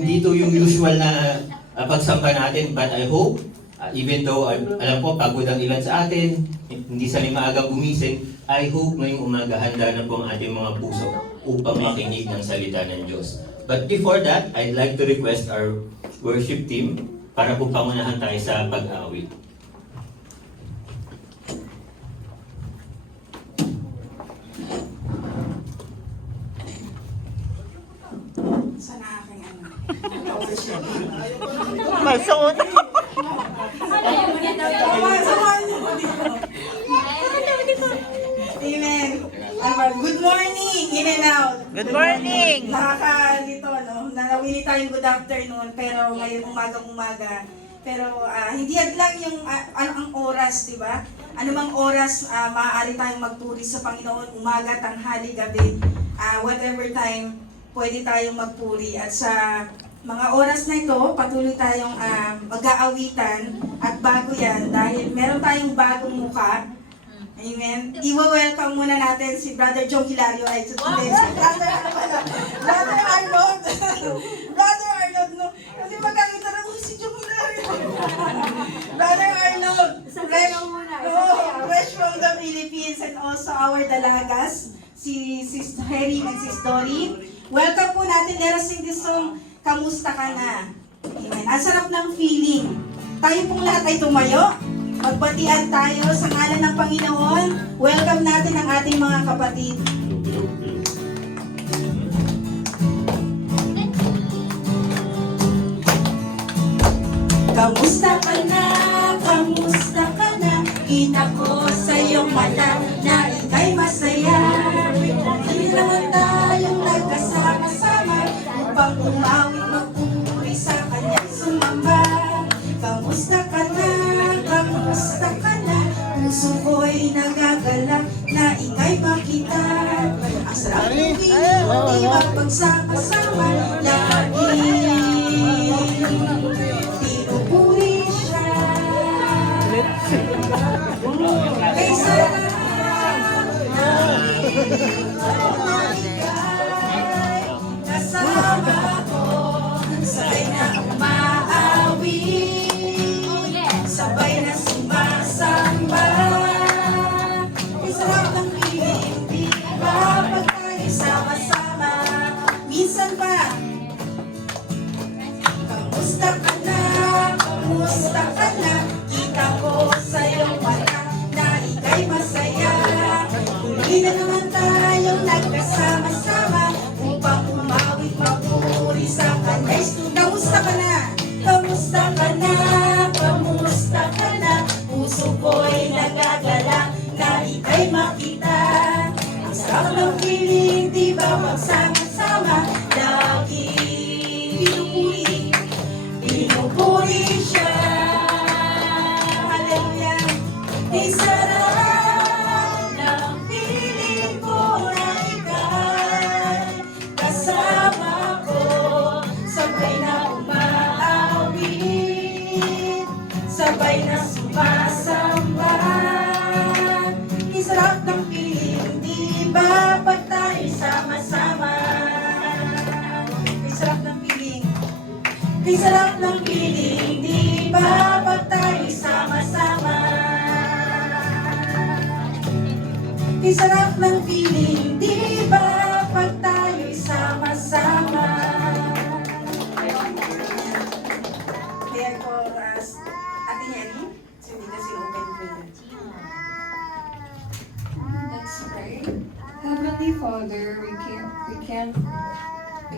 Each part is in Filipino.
Hindi to yung usual na pagsamba natin, but I hope, even though alam ko pagod ang ilan sa atin, hindi sanay maaga gumising, I hope ngayong umaga handa na po ang ating mga puso upang makinig ng salita ng Diyos. But before that, I'd like to request our worship team para po pangunahan tayo sa pag-awit. Sana aking ano. Masuot. Amen. Good morning, in and out. Good morning. Nakakalito, no? Nanawili tayong good afternoon, pero ngayon umagang-umaga. Pero hindi lang yung ano ang oras, di ba? Anumang oras, maaari tayong magpuri sa Panginoon, umaga, tanghali, gabi, whatever time, pwede tayong magpuri. At sa mga oras na ito, patuloy tayong mag-aawitan. At bago yan, dahil meron tayong bagong muka. Amen. Iwa-welcome muna natin si Brother John Hilario. Ay, Brother Arnold. Brother Arnold, no? Kasi magkakita na si John Hilario. Brother Arnold. Fresh from the Philippines, and also our dalagas, si Sis Harry and Sis Dory. Welcome po natin. Let us sing this song, Kamusta Ka Na? Amen. Ang sarap ng feeling. Tayo pong lahat ay tumayo. Magbatian tayo sa ngalan ng Panginoon. Welcome natin ang ating mga kapatid. Kamusta ka na? Kamusta ka na? Kita ko sa iyong mata na ika'y masaya. Hindi naman tayong nagkasama-sama upang umawit magpupuri sa kanyang sumamba. Kamusta ka na? Kamusta ka na? Puso ko'y nagagalak na ika'y makita. Ang sarap ng feeling, di ba pagsama-sama lagi? Pinupuri siya. Kay sarap ng feeling na ika'y kasama ko. Sabay na umaawit, sabay na sumasamba. Ang sarap ng feeling, di ba pag tayo sama-sama? Minsan pa, kamusta ka na? Kamusta ka na? Kita ko sa iyong mata na ika'y masaya. Hindi na naman tayong nagkasama-sama upang umawit magpuri sa kanya. Kamusta ka na? Kamusta ka na? Kamusta ka na? Puso ko'y nagagala na ika'y makita. Ang sarap ng feeling, di ba magsama-sama? Lagi pinupuri, pinupuri siya. Hallelujah. Di sarap ng feeling ko na ika'y kasama ko. Sabay na umaawit, sabay na sumasamba. Isarap ng feeling, di ba pag tayo sama-sama? Isarap ng feeling, isarap ng feeling, di ba pag tayo sama-sama? Isarap ng feeling, di ba pag tayo sama-sama? Kaya ko, Ate Jenny, so hindi kasi open ko yun. Let's pray. Heavenly Father, we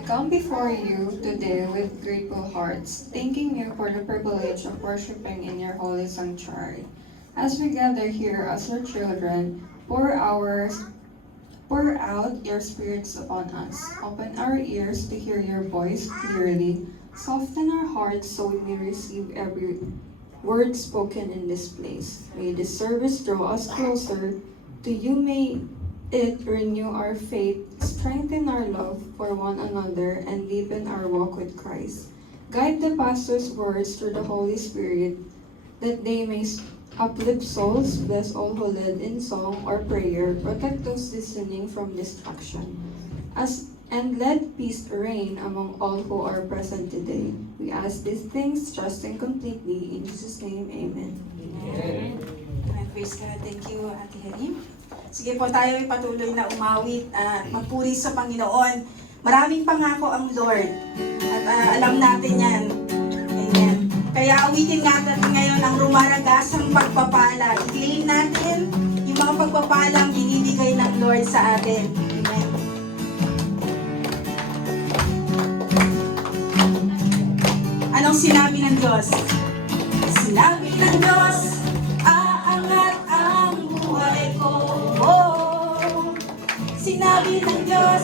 come before you today with grateful hearts, thanking you for the privilege of worshiping in your holy sanctuary. As we gather here as your children, pour out your spirits upon us. Open our ears to hear your voice clearly. Soften our hearts so we may receive every word spoken in this place. May this service draw us closer to you. May it renew our faith, strengthen our love for one another, and deepen our walk with Christ. Guide the pastor's words through the Holy Spirit, that they may uplift souls, bless all who led in song or prayer, protect those listening from distraction. and let peace reign among all who are present today. We ask these things, trusting completely. In Jesus' name, amen. Amen. Praise God. Thank you, Ate Halim. Sige po, tayo ay patuloy na umawit at magpuri sa Panginoon. Maraming pangako ang Lord. At alam natin yan. Amen. Kaya awitin natin ngayon ang rumaragasang pagpapala. I-claim natin yung mga pagpapalang binibigay ng Lord sa atin. Amen. Anong sinabi ng Diyos? Sinabi ng Diyos, aangat ang buhay ko. Oh. Sinabi ng Diyos,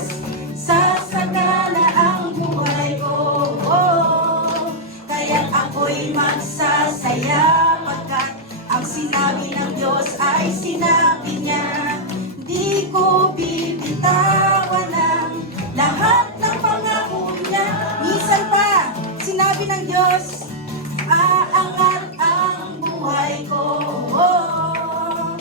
sasagana ang buhay ko. Oh. Kaya't ako'y magsasaya pagkat ang sinabi ng Diyos ay sinabi niya. Di ko bibitawan ang lahat ng pangako niya. Minsan pa, sinabi ng Diyos, aangat ang buhay ko. Oh.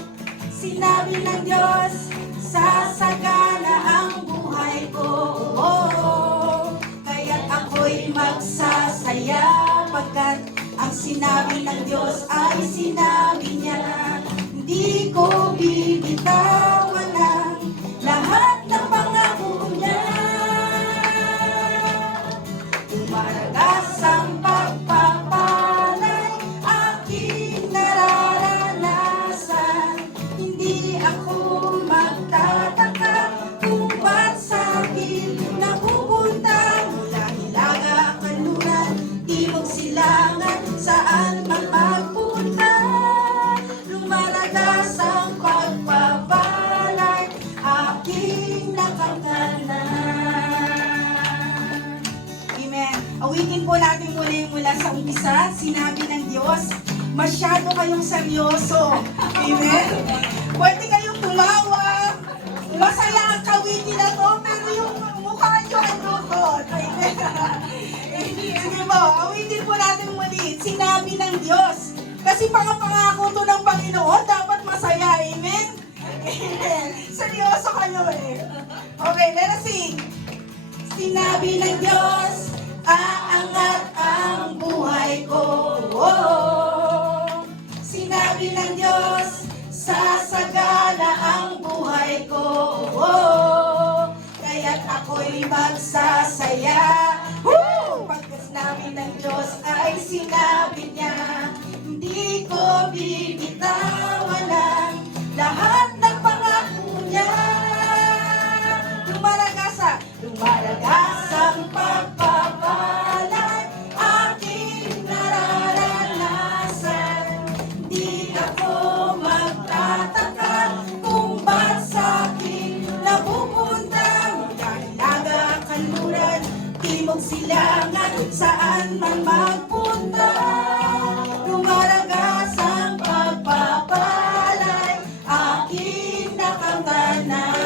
Sinabi ng Diyos, sasagana ang buhay ko. Oh. Kaya't ako'y magsasaya pagkat ang sinabi ng Diyos ay sinabi niya. Hindi ko bibitawan ang lahat ng pangako niya. Dumaragas ang pagpapalay, aking nararanasan. Hindi ako magtataka kung ba't sa akin napupunta. Mula hilaga, kanluran, timog silangan, saan man magpunta. Lumalagas ang pagpapalay, aking nakakanan. Amen. Awitin po natin mula sa umpisa. Sinabi ng Diyos, masyado kayong seryoso. Amen. Pwede kayong tumawa. Masaya ang kawitin na to, pero yung mukha nyo ay lukot. Amen. Sige po, awitin po natin muli. Sinabi ng Diyos. Kasi pangako to ng Panginoon, dapat masaya. Amen? Amen. Seryoso kayo eh. Okay, let us sing. Sinabi ng Diyos, aangat ang buhay ko. Oh. Sinabi ng Diyos, sasagana ang buhay ko. Oh. Kaya't ako'y magsasaya. Woo! Pagkat sinabi ng Diyos ay sinabi niya, hindi ko bibitawan ang lahat ng pangako niya. Lumalagas ang pagpapalay, aking nararanasan. Di ako magtataka kung ba't sa akin napupunta. Mula hilaga, kanluran, timog silangan, saan man magpunta. Lumalagas ang pagpapalay, aking nakakanan.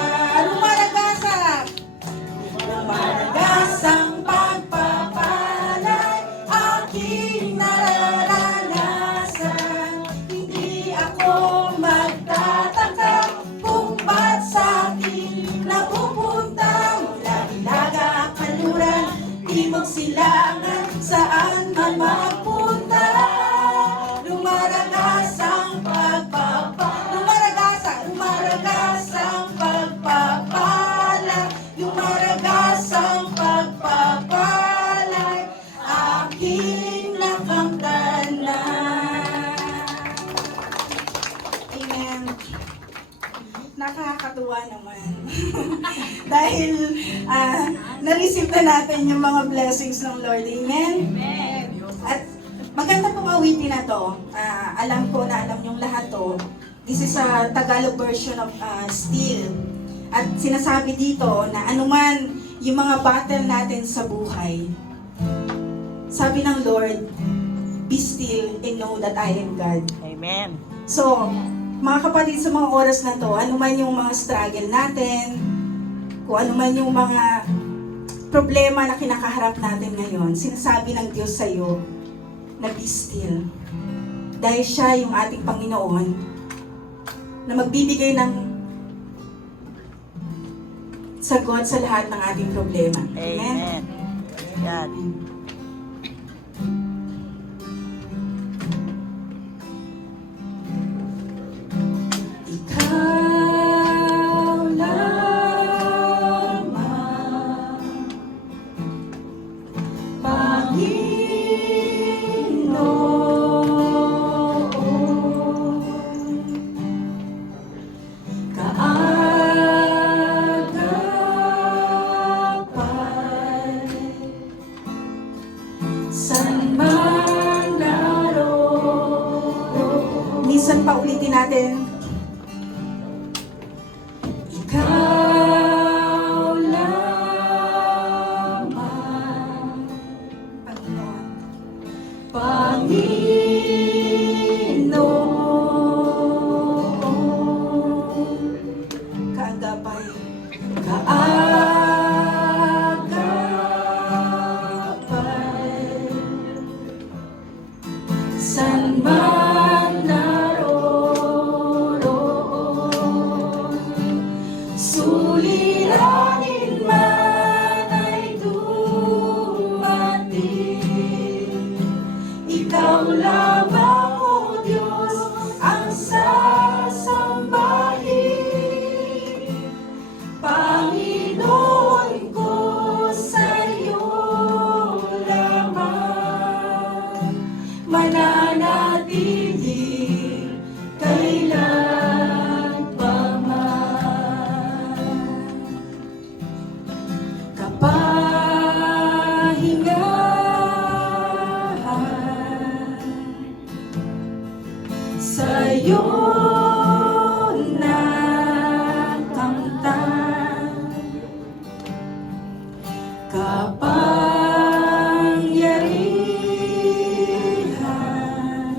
Lumalagas ang pagpapalay, aking nararanasan. Hindi ako magtataka kung ba't sa akin napupunta. Mula hilaga, kanluran, timog silangan, saan man magpunta. Lumalagas ang lumalagas ang pagpapala, lumalagas ang pagpapalay, aking nakamdanan. Amen. Nakakatuwa naman. Dahil na-receive na natin yung mga blessings ng Lord. Amen? Amen. At maganda pong awitin na to. Alam ko na alam yung lahat to. This is a Tagalog version of Still. At sinasabi dito na anuman yung mga battle natin sa buhay, sabi ng Lord, be still and know that I am God. Amen. So, mga kapatid, sa mga oras na to, anuman yung mga struggle natin, kung anuman yung mga problema na kinakaharap natin ngayon, sinasabi ng Diyos sa iyo na be still. Dahil siya yung ating Panginoon na magbibigay ng sagot sa lahat ng ating problema. Amen? Amen. Yan. Ikaw lamang, Panginoon, kaagapan, saan man naroon. Minsan pa ulitin natin. Ikaw lamang, Panginoon, kaagapay, kaagapay, saan man naroon, suliranin man ay dumating, ikaw lamang, O Diyos, ang sasambahin. Panginoon ko, sa'yo lamang mananatili kailan pa man. Kapahingahan sa'yo nakamtan, kapangyarihan,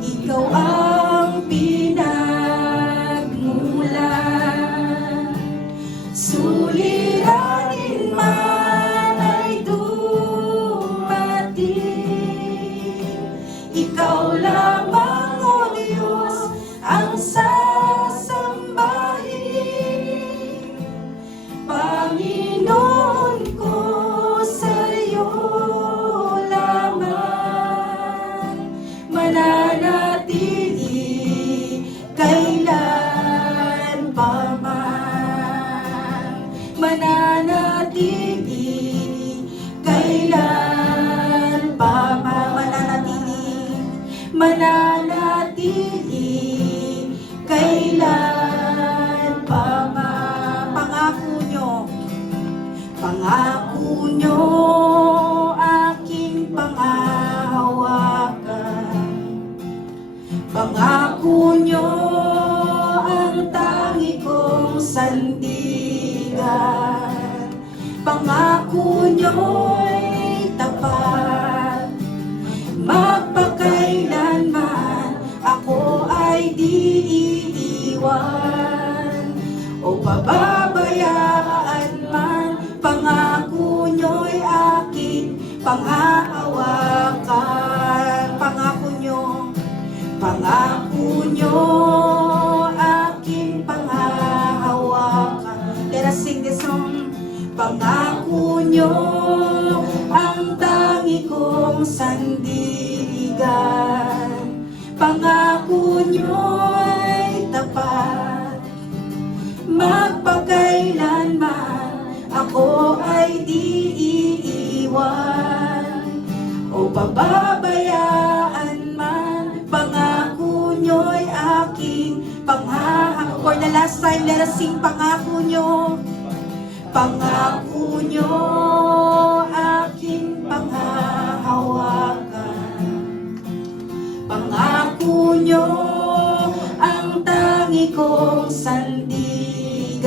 ikaw ang pinagmulan. Suliranin man ay dumating, ikaw lamang, O Diyos, ang sasambahin. Panginoon ko, sa'yo lamang mananatili kailan pa man. Mananatili kailan pa man. Mananatili kailan pa man. Pangako nyo, aking panghahawakan. Pangako nyo, ang tangi kong sandigan. Pangako nyo'y tapat, magpakailanman ako ay di iiwan o pababayaan man. Pangako nyo'y aking panghahawakan. Pangako nyo, aking panghahawakan. Let us sing this song. Pangako nyo, ang tangi kong sandigan. Pangako nyo'y tapat, magpakailanman ako ay di iiwan o pababayaan man. Pangako nyo'y aking panghahawakan. For the last time, let us sing pangako nyo. Pangako nyo, aking panghahawakan. Pangako nyo, ang tangi kong sandigan.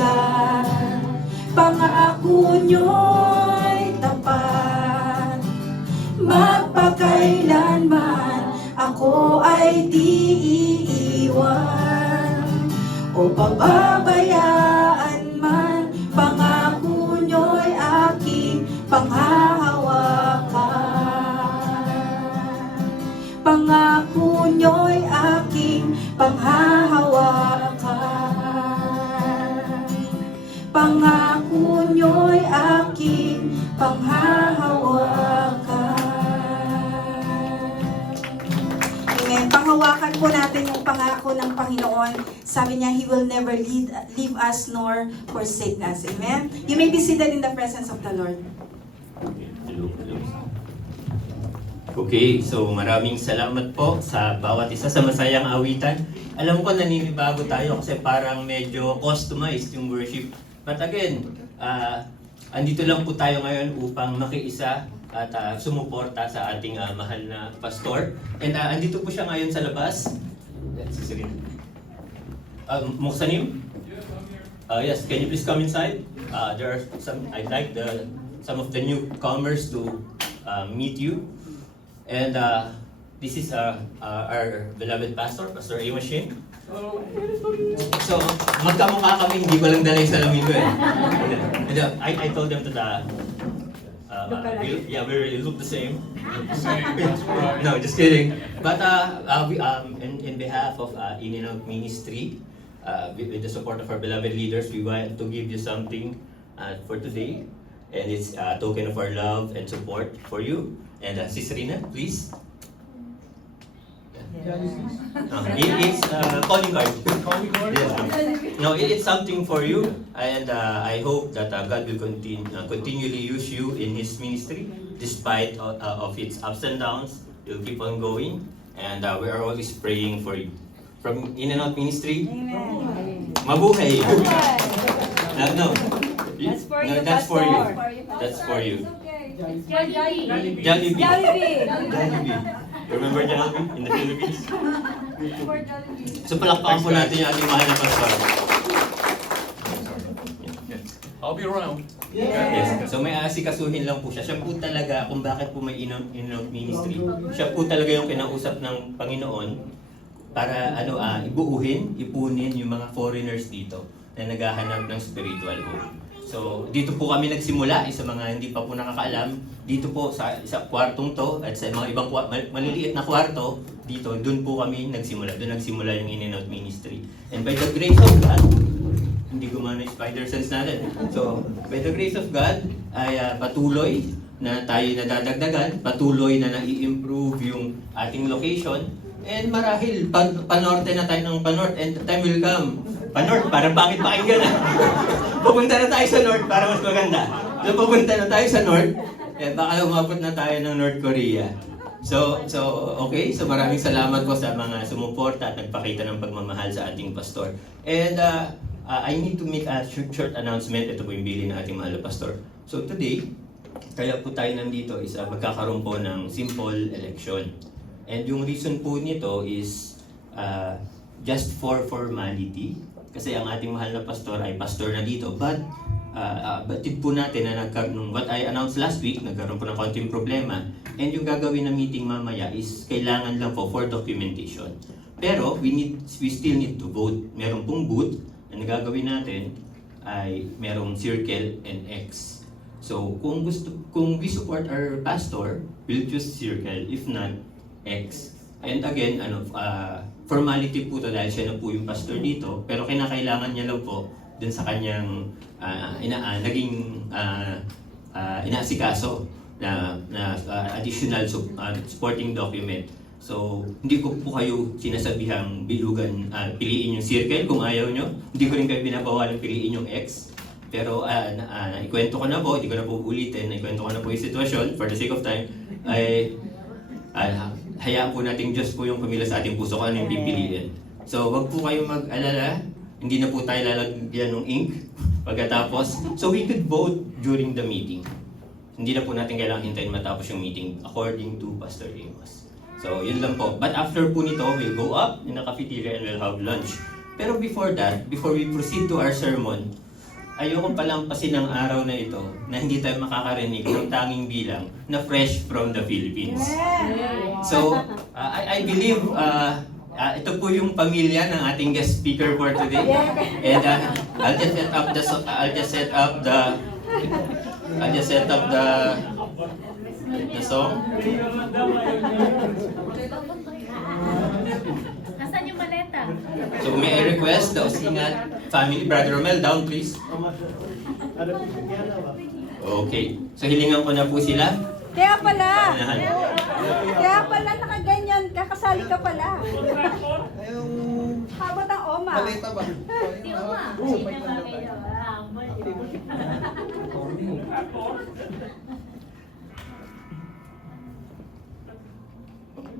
Pangako nyo'y tapat, magpakailanman ako ay di iiwan o pababayaan man. Pangako nyo'y aking panghahawakan. Pangako nyo'y aking panghahawakan. po natin yung pangako ng Panginoon. Sabi niya, He will never leave us nor forsake us. Amen? You may be seated in the presence of the Lord. Okay, so maraming salamat po sa bawat isa sa masayang awitan. Alam ko naninibago tayo kasi parang medyo customized yung worship. But again, andito lang po tayo ngayon upang makiisa at sumuporta sa ating mahal na pastor. And andito po siya ngayon sa labas. Moksanim? Yes, can you please come inside? There are some. I'd like some of the newcomers to meet you. And this is our beloved pastor, Pastor A. Machine. So, magkamukha kami, hindi ko lang dala yung salamin ko eh. And, I told them to we really look the same. No, just kidding. But in behalf of In and Out Ministry, with the support of our beloved leaders, we want to give you something for today. And it's a token of our love and support for you. And Sis Rina, please. It's calling card. No, it's something for you, and I hope that God will continually use you in His ministry, despite of its ups and downs. You'll keep on going, and we are always praying for you. From In and Out Ministry, mabuhay. No, That's for you, that's for you. Pastor. That's for you. Jollibee. Jollibee. Jollibee. Jollibee. Remember Jollibee in the Philippines? So palakpakan po natin yung ating mahal na pastor. I'll be around. Yes. So may aasikasuhin lang po siya. Siya po talaga kung bakit po may In and Out Ministry. Siya po talaga yung kinausap ng Panginoon para ipunin yung mga foreigners dito na naghahanap ng spiritual home. So, dito po kami nagsimula, sa mga hindi pa po nakakaalam, dito po sa kwartong to, at sa mga ibang maliliit na kwarto, dito, doon po kami nagsimula. Doon nagsimula yung In and Out Ministry. And by the grace of God, hindi gumana yung spider sense natin. So, by the grace of God, ay patuloy na tayo nadadagdagan, patuloy na nai-improve yung ating location, and marahil, panorte na tayo ng panorte, and the time will come. Panorte, parang bakit pakinggan na? Pupunta na tayo sa North para mas maganda. So pupunta na tayo sa North, baka umabot na tayo ng North Korea. So okay, so maraming salamat po sa mga sumuporta at nagpakita ng pagmamahal sa ating pastor. And I need to make a short announcement. Ito po yung bilin ng ating mahal na pastor. So today, kaya po tayo nandito is magkakaroon po ng simple election. And yung reason po nito is just for formality. Kasi ang ating mahal na pastor ay pastor na dito. But, batid po natin na what I announced last week, nagkaroon po ng konting problema. And yung gagawin na meeting mamaya is kailangan lang po for documentation. Pero, we still need to vote. Meron pong booth na gagawin natin ay merong circle and X. So, kung we support our pastor, we'll choose circle. If not, X. And again, formality po to dahil siya na po yung pastor dito, pero kinakailangan niya lang po dun sa kanyang naging inaasikaso na additional supporting document. So, hindi ko po kayo sinasabihang bilugan, piliin yung circle kung ayaw nyo. Hindi ko rin kayo binabawalang piliin yung X. Pero ikwento ko na po, hindi ko na po ulitin, ikwento ko na po yung sitwasyon for the sake of time, ay hayaan po natin Diyos po yung pumila sa ating puso kung ano yung pipiliin. So, wag po kayong mag-alala, hindi na po tayo lalagyan ng ink pagkatapos. So, we could vote during the meeting. Hindi na po natin kailangan hintayin matapos yung meeting according to Pastor Amos. So, yun lang po. But after po nito, we'll go up in the cafeteria and we'll have lunch. Pero before that, before we proceed to our sermon, ayoko palampasin ng araw na ito na hindi tayo makakarinig ng tanging bilang na fresh from the Philippines. So, I believe ito po yung pamilya ng ating guest speaker for today. And I'll just set up the song. Nasaan yung maleta? So may I request the Osingat family, Brother Romel, down please. Okay. So hilingan ko na po sila. Kaya pala nakaganyan ka. Kakasali ka pala. Yung Habot ang Oma. malita ba? Si Uma. Sino ba kayo?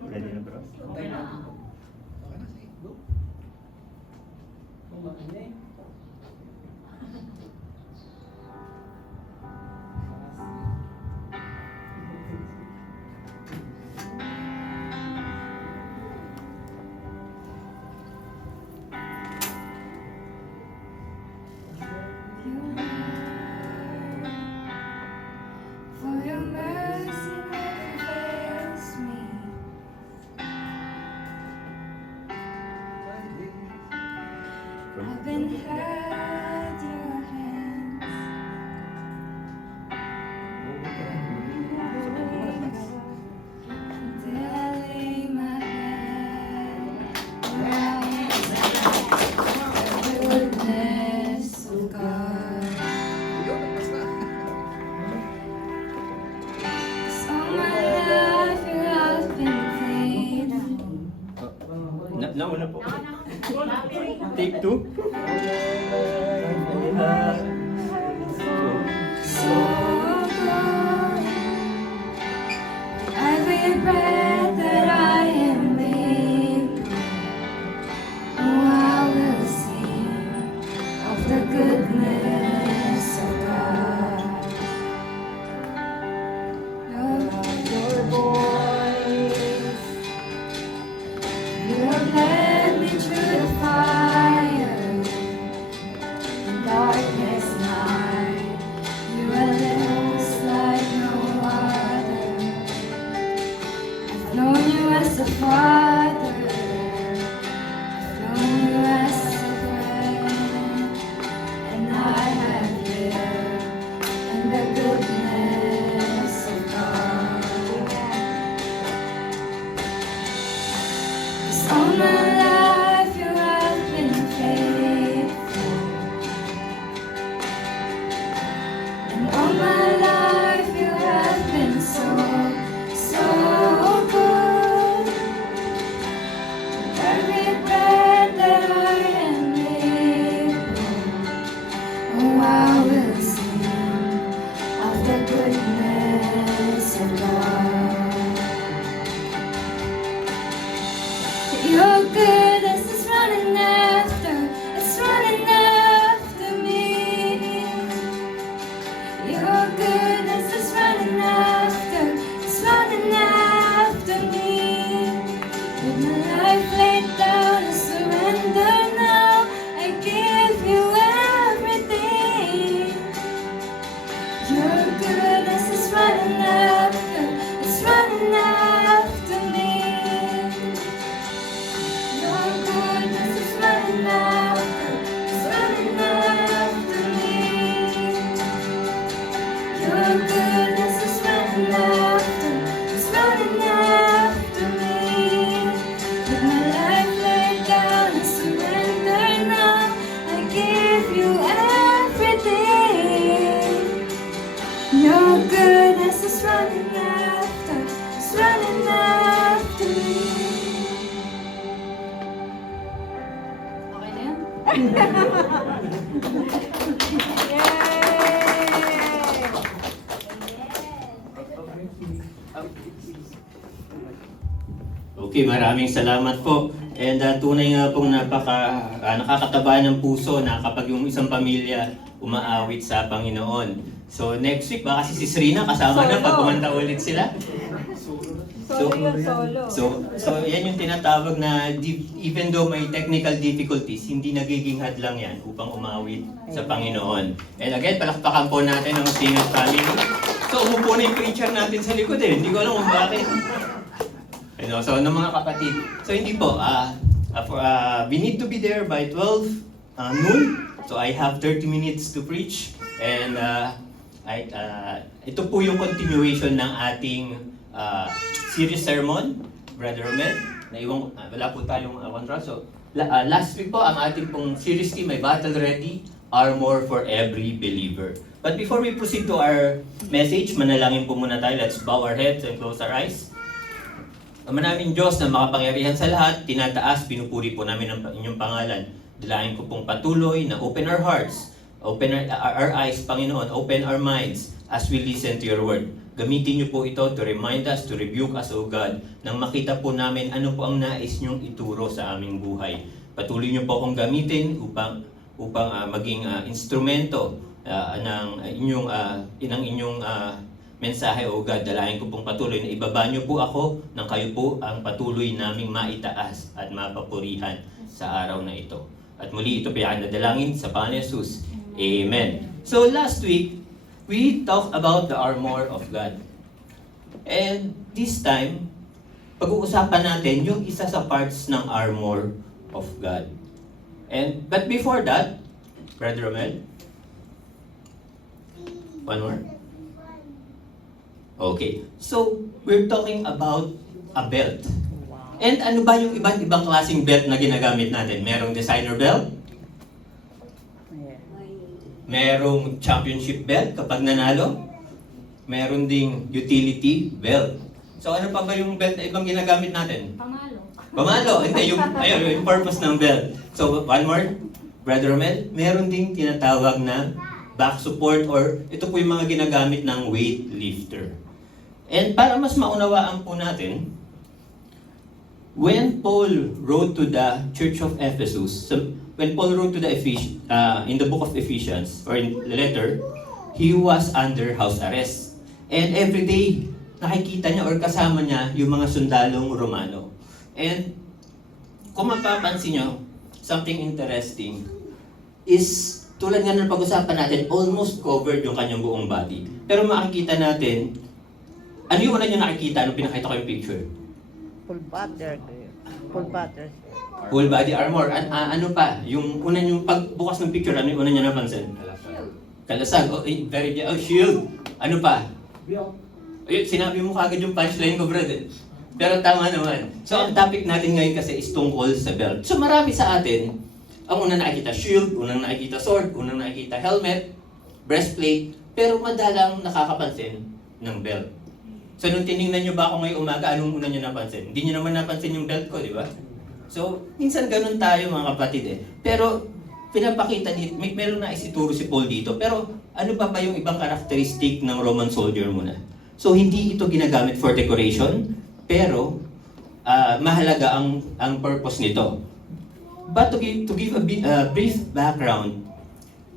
Ready na bro? Okay na, sige. Go. For your mercy never fails me. I've been held your hands. Until I lay my head around the goodness of God. Yun, nagpas na. All my life you have been faithful. Nauna po. Take 2. So good. Every breath that I am able, oh, I will sing of the goodness of God. Your voice, you have led me through the fire, in darkness night. You are close like no other. I've known you as a father. I've known you as a friend, and I have lived in the goodness of God. 'Cause all my life you have been faithful. And all my life you have been so, so good. Every breath that I am able, oh, I will sing of the goodness of God. Your goodness is running after, it's running after me. Your goodness is running after, it's running after me. With my life laid down, I surrender now. I give you everything. Your goodness is running after, it's running after me. Your goodness is running after, it's running after me. Your goodness is running after, it's running after me. With my life laid down, I surrender now. I give you everything. Your goodness is running after, it's running after me. Okay na yan? Okay, maraming salamat po. And tunay nga pong nakakataba ng puso na kapag yung isang pamilya umaawit sa Panginoon. So next week, baka si Sis Rina kasama na pag kumanta ulit sila. Solo yun, solo. So yan yung tinatawag na even though may technical difficulties, hindi nagiging hadlang yan upang umawit sa Panginoon. And again, palakpakan po natin ang Sinat family. So umupo na yung preacher natin sa likod eh. Hindi ko alam kung bakit. So ng mga kapatid. So hindi po, we need to be there by 12 noon. So I have 30 minutes to preach. And ito po yung continuation ng ating series sermon, Brother Romel. Wala po tayong kontra. So last week po, ang ating pong series team ay Battle Ready, Armor for Every Believer. But before we proceed to our message, manalangin po muna tayo. Let's bow our heads and close our eyes. Ama namin Diyos na makapangyarihan sa lahat, tinataas, pinupuri po namin ang inyong pangalan. Dalayan ko pong patuloy na open our hearts, open our eyes, Panginoon, open our minds as we listen to your word. Gamitin niyo po ito to remind us, to rebuke us, O God, nang makita po namin ano po ang nais niyong ituro sa aming buhay. Patuloy niyo po akong gamitin upang maging instrumento ng inyong mensahe, O God. Dalayan ko pong patuloy na ibaba niyo po ako nang kayo po ang patuloy naming maitaas at mapapurihan sa araw na ito. At muli ito pa dalangin sa Panginoon Jesus. Amen. So last week, we talked about the armor of God. And this time, pag-uusapan natin yung isa sa parts ng armor of God. But before that, Brother Romel, one more. Okay, so we're talking about a belt. And ano ba yung iba't ibang klaseng belt na ginagamit natin? Merong designer belt, merong championship belt kapag nanalo, meron ding utility belt. So ano pa ba yung belt na ibang ginagamit natin? Pamalo. Pamalo, hindi, yung purpose ng belt. So one more, Brother Romel, meron ding tinatawag na back support or ito po yung mga ginagamit ng weightlifter. And para mas maunawaan po natin, when Paul wrote to the Church of Ephesus, when Paul wrote to the in the book of Ephesians, or in the letter, he was under house arrest. And every day, nakikita niya or kasama niya yung mga sundalong Romano. And kung mapapansin niyo, something interesting is, tulad nga ng pag-usapan natin, almost covered yung kanyang buong body. Pero makikita natin, ano yung una niyo nakikita nung pinakita ko yung picture? Full butter. Full butter. Full body armor. Ano pa? Yung una yung pagbukas ng picture, ano yung una niya napansin? Kalasag. Oh, shield. Ano pa? Sinabi mo kagad yung punchline ko, brother. Pero tama naman. So, ang topic natin ngayon kasi is tungkol sa belt. So, marami sa atin, ang unang nakikita shield, unang nakikita sword, unang nakikita helmet, breastplate, pero madalang nakakapansin ng belt. So, nung tinignan nyo ba ako ngayong umaga, anong una nyo napansin? Hindi nyo naman napansin yung belt ko, di ba? So, minsan ganun tayo mga kapatid eh. Pero, pinapakita dito, meron na isituro si Paul dito. Pero, ano pa ba yung ibang karakteristik ng Roman soldier muna? So, hindi ito ginagamit for decoration, pero mahalaga ang purpose nito. But to give a brief background,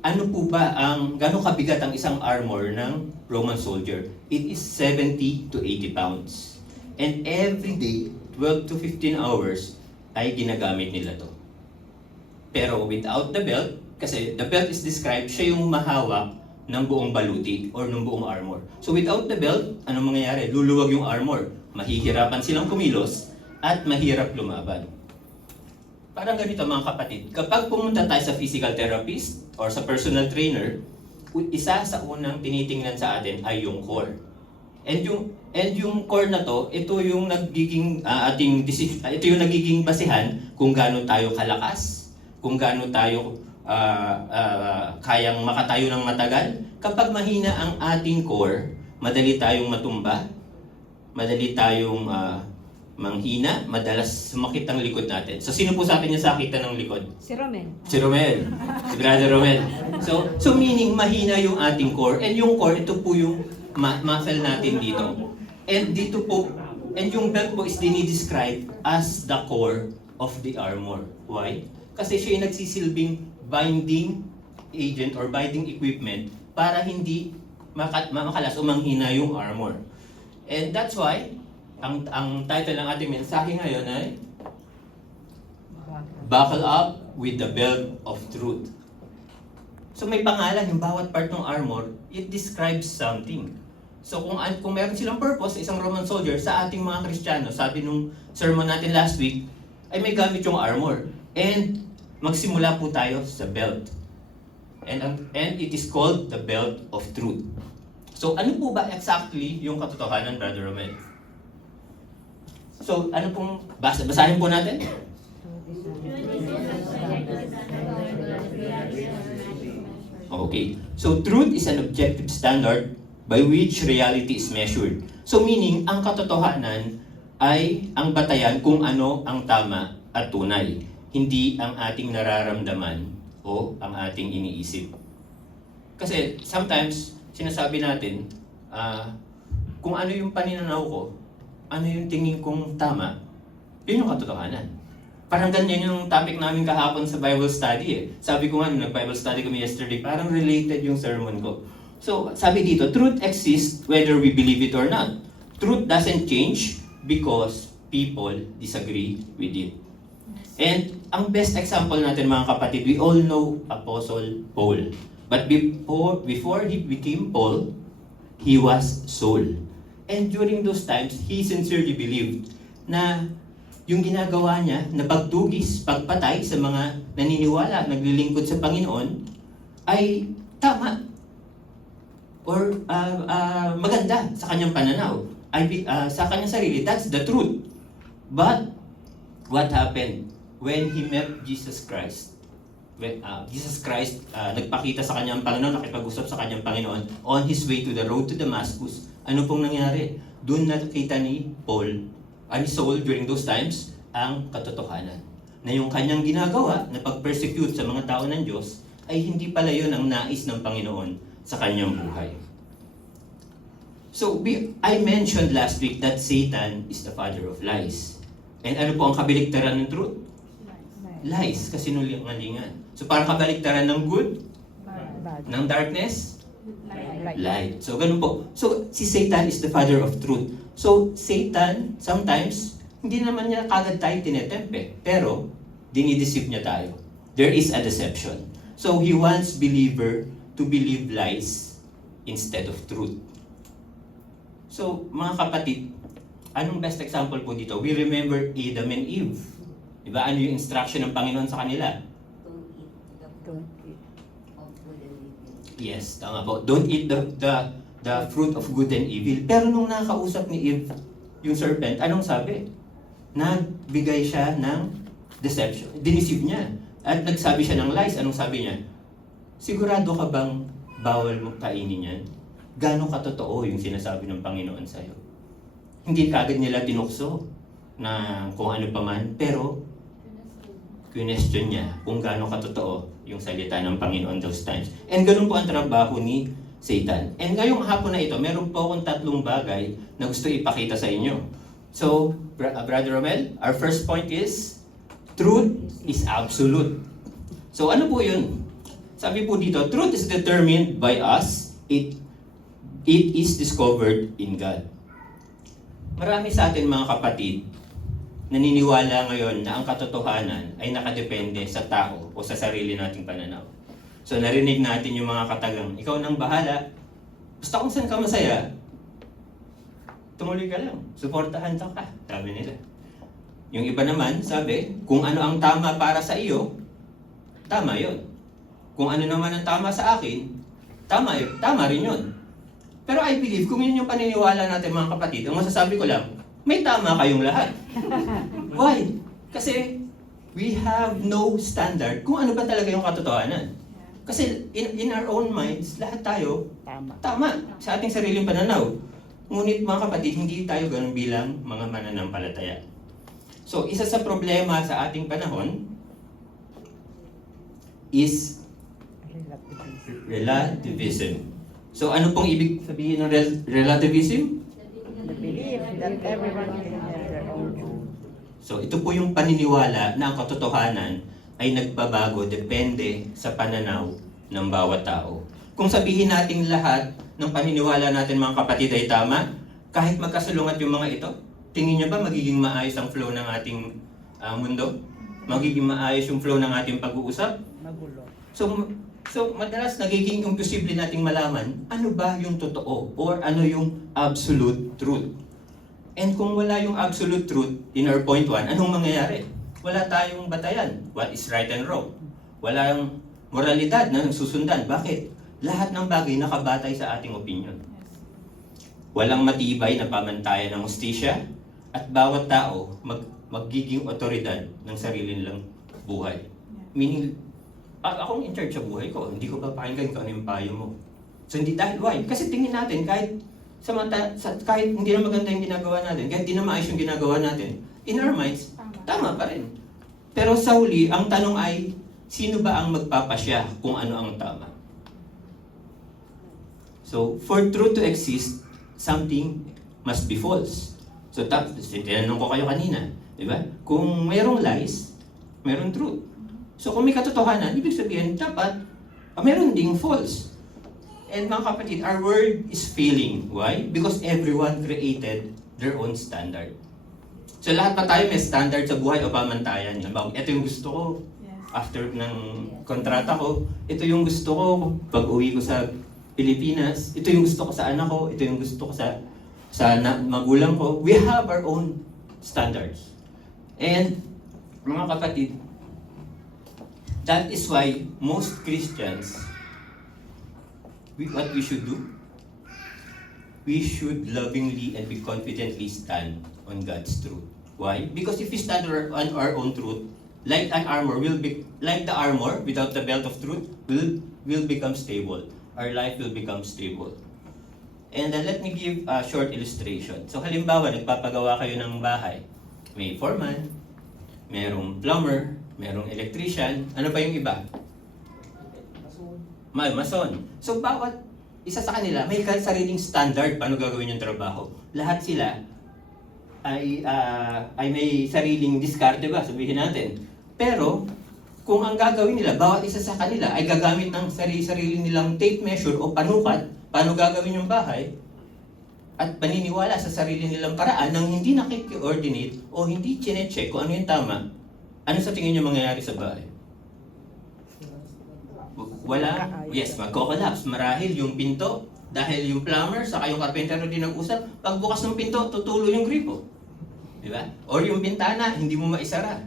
ano po ba gano'ng kabigat ang isang armor ng Roman soldier? It is 70 to 80 pounds. And every day, 12 to 15 hours, ay ginagamit nila to. Pero without the belt, kasi the belt is described, siya yung mahawak ng buong baluti or ng buong armor. So without the belt, anong mangyayari? Luluwag yung armor. Mahihirapan silang kumilos at mahirap lumaban. Parang ganito mga kapatid, kapag pumunta tayo sa physical therapist or sa personal trainer, isa sa unang tinitingnan sa atin ay yung core. And yung core na to, ito yung nagiging ito yung nagiging basihan kung gaano tayo kalakas, kung gaano tayo kayang makatayo ng matagal. Kapag mahina ang ating core, madali tayong matumba, madali tayong manghina, madalas sumakit ang likod natin. So, sino po sa atin yung sakitan ng likod? Si Romel. Si Romel. Si Brother Romel. So meaning, mahina yung ating core. And yung core, ito po yung muscle natin dito. And dito po, and yung belt po is dinidescribe as the core of the armor. Why? Kasi siya yung nagsisilbing binding agent or binding equipment para hindi makalas o manghina yung armor. And that's why, ang title ng ating mensahe ngayon ay Buckle Up with the Belt of Truth. So may pangalan, yung bawat part ng armor, it describes something. So kung meron silang purpose sa isang Roman soldier, sa ating mga Kristiyano, sabi nung sermon natin last week, ay may gamit yung armor. And magsimula po tayo sa belt. And it is called the Belt of Truth. So ano po ba exactly yung katotohanan, Brother Romel? So ano pong, basahin po natin? Okay. So truth is an objective standard by which reality is measured. So meaning, ang katotohanan ay ang batayan kung ano ang tama at tunay, hindi ang ating nararamdaman o ang ating iniisip. Kasi sometimes, sinasabi natin, kung ano yung paninanaw ko, ano yung tingin kong tama, yun yung katotohanan. Parang ganyan yung topic namin kahapon sa Bible study eh. Sabi ko nga, nung nag-Bible study kami yesterday, parang related yung sermon ko. So, sabi dito, truth exists whether we believe it or not. Truth doesn't change because people disagree with it. And ang best example natin mga kapatid, we all know Apostle Paul. But before he became Paul, he was Saul. And during those times, he sincerely believed na yung ginagawa niya na pagtugis, pagpatay sa mga naniniwala, naglilingkod sa Panginoon, ay tama or maganda sa kanyang pananaw. Sa kanyang sarili, that's the truth. But what happened when he met Jesus Christ? When Jesus Christ nagpakita sa kanyang Panginoon, nakipag-usap sa kanyang Panginoon on his way to the road to Damascus. Ano pong nangyari? Doon nakita ni Saul during those times ang katotohanan. Na yung kanyang ginagawa na pag-persecute sa mga tao ng Diyos ay hindi pala yun ang nais ng Panginoon sa kanyang buhay. So, I mentioned last week that Satan is the father of lies. And ano po ang kabaliktaran ng truth? Lies, kasinungalingan. So, parang kabaliktaran ng good, Bad. ng darkness, Light. light. So, ganun po. So, si Satan is the father of truth. So, Satan, sometimes, hindi naman niya kagad tayo tinetempe. Pero, dinideceive niya tayo. There is a deception. So, he wants believer to believe lies instead of truth. So, mga kapatid, anong best example po dito? We remember Adam and Eve. Diba? Ano yung instruction ng Panginoon sa kanila? Don't eat. Yes, tama po. Don't eat the fruit of good and evil. Pero nung nakausap ni Eve, yung serpent, anong sabi? Nagbigay siya ng deception. Diniceive niya. At nagsabi siya ng lies. Anong sabi niya? Sigurado ka bang bawal mong kainin yan? Gano'ng katotoo yung sinasabi ng Panginoon sa'yo? Hindi kagad nila tinukso na kung ano pa man, pero question niya kung gano'ng katotoo yung salita ng Panginoon those times. And ganun po ang trabaho ni Satan. And ngayong hapon na ito, meron po akong 3 bagay na gusto ipakita sa inyo. So, Brother Romel, our first point is, truth is absolute. So, ano po yun? Sabi po dito, truth is determined by us, it is discovered in God. Marami sa atin mga kapatid, naniniwala ngayon na ang katotohanan ay nakadepende sa tao o sa sarili nating pananaw. So narinig natin yung mga katagang, ikaw nang bahala, basta kung saan ka masaya, tumuloy ka lang, suportahan ka, sabi nila. Yung iba naman, sabi, kung ano ang tama para sa iyo, tama yon. Kung ano naman ang tama sa akin, tama rin yun. Pero I believe, kung yun yung paniniwala natin mga kapatid, ang masasabi ko lang, may tama kayong lahat. Why? Kasi we have no standard kung ano ba talaga yung katotohanan. Kasi in our own minds, lahat tayo tama sa ating sariling pananaw. Ngunit mga kapatid, hindi tayo ganun bilang mga mananampalataya. So, isa sa problema sa ating panahon is relativism. So, ano pong ibig sabihin ng relativism? The belief that everyone can have their own truth. So, ito po yung paniniwala na ang katotohanan ay nagbabago depende sa pananaw ng bawat tao. Kung sabihin natin lahat ng paniniwala natin mga kapatid ay tama, kahit magkasalungat yung mga ito, tingin niyo ba magiging maayos ang flow ng ating mundo? Magiging maayos yung flow ng ating pag-uusap? Magulo. So madalas nagiging imposible nating malaman ano ba yung totoo or ano yung absolute truth. And kung wala yung absolute truth in our point 1, anong mangyayari? Wala tayong batayan. What is right and wrong? Walang moralidad na susundan. Bakit? Lahat ng bagay nakabatay sa ating opinion. Walang matibay na pamantayan ng hustisya at bawat tao magiging otoridad ng sarili nilang buhay. Meaning, akong in charge sa buhay ko, hindi ko papakinggan kung ano yung payo mo. So hindi dahil why? Kasi tingin natin kahit kahit hindi na maganda yung ginagawa natin, kahit hindi na maayos yung ginagawa natin, in our minds, tama pa rin. Pero sa huli, ang tanong ay, sino ba ang magpapasya kung ano ang tama? So, for truth to exist, something must be false. So, tinanong ko kayo kanina, di ba? Kung mayroong lies, mayroong truth. So, kung may katotohanan, ibig sabihin, dapat mayroon ding false. And mga kapatid, our world is failing. Why? Because everyone created their own standard. So lahat pa tayo may standard sa buhay o pamantayan. Ito yung gusto ko after ng kontrata ko. Ito yung gusto ko pag uwi ko sa Pilipinas. Ito yung gusto ko sa anak ko. Ito yung gusto ko sa magulang ko. We have our own standards. And mga kapatid, that is why most Christians, what we should do, we should lovingly and be confidently stand on God's truth. Why? Because if we stand on our own truth, like an armor, like the armor without the belt of truth, will become stable. Our life will become stable. And let me give a short illustration. So halimbawa, nagpapagawa kayo ng bahay. May foreman, merong plumber, merong electrician, ano pa yung iba? Mason. So bawat isa sa kanila may sariling standard paano gagawin yung trabaho. Lahat sila ay may sariling diskarte ba, sabihin natin. Pero kung ang gagawin nila, bawat isa sa kanila ay gagamit ng sarili nilang tape measure o panukat, paano gagawin yung bahay, at paniniwala sa sarili nilang paraan nang hindi nakiki-coordinate o hindi chine-check kung ano yung tama, ano sa tingin nyo mangyayari sa bahay? Wala, yes, magko-collapse. Marahil yung pinto, dahil yung plumber, saka yung carpentero din nag-usap, pagbukas ng pinto, tutulo yung gripo. Di ba? Or yung bintana, hindi mo maisara.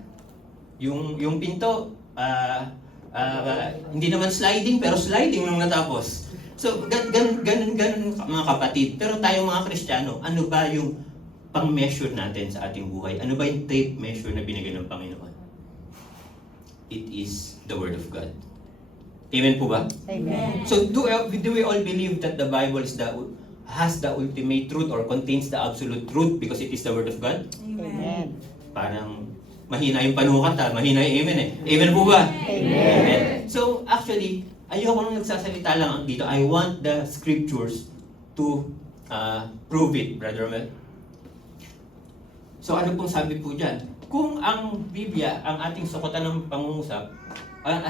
Yung pinto, hindi naman sliding, pero sliding nung natapos. So, ganun mga kapatid. Pero tayo mga Kristiyano, ano ba yung pang-measure natin sa ating buhay? Ano ba yung tape measure na binigay ng Panginoon? It is the Word of God. Amen po ba? Amen. So do we all believe that the Bible has the ultimate truth or contains the absolute truth because it is the Word of God? Amen. Parang mahina yung panukat mahina yung amen eh. Amen po ba? Amen. So actually, ayoko nang nagsasalita lang dito. I want the scriptures to prove it, Brother Mel. So ano pong sabi po dyan? Kung ang Biblia, ang ating sukatan ng pangungusap,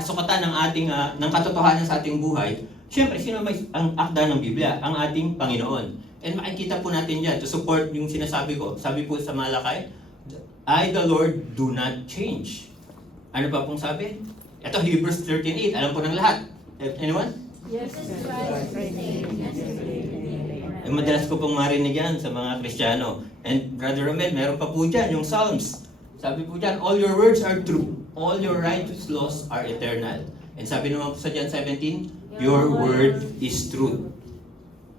sukatan ng ating ng katotohanan sa ating buhay, syempre sino may ang akda ng Biblia? Ang ating Panginoon. And makikita po natin diyan to support yung sinasabi ko. Sabi po sa Malakay, I the Lord do not change. Ano pa pong sabi? Ito Hebrews 13:8, alam po ng lahat. Anyone? Yes, Christ. Madalas ko pong marinig yan sa mga Kristiyano. And Brother Romel, meron pa po dyan, yung Psalms. Sabi po dyan, all your words are true. All your righteous laws are eternal. And sabi naman po sa John 17, your word is truth.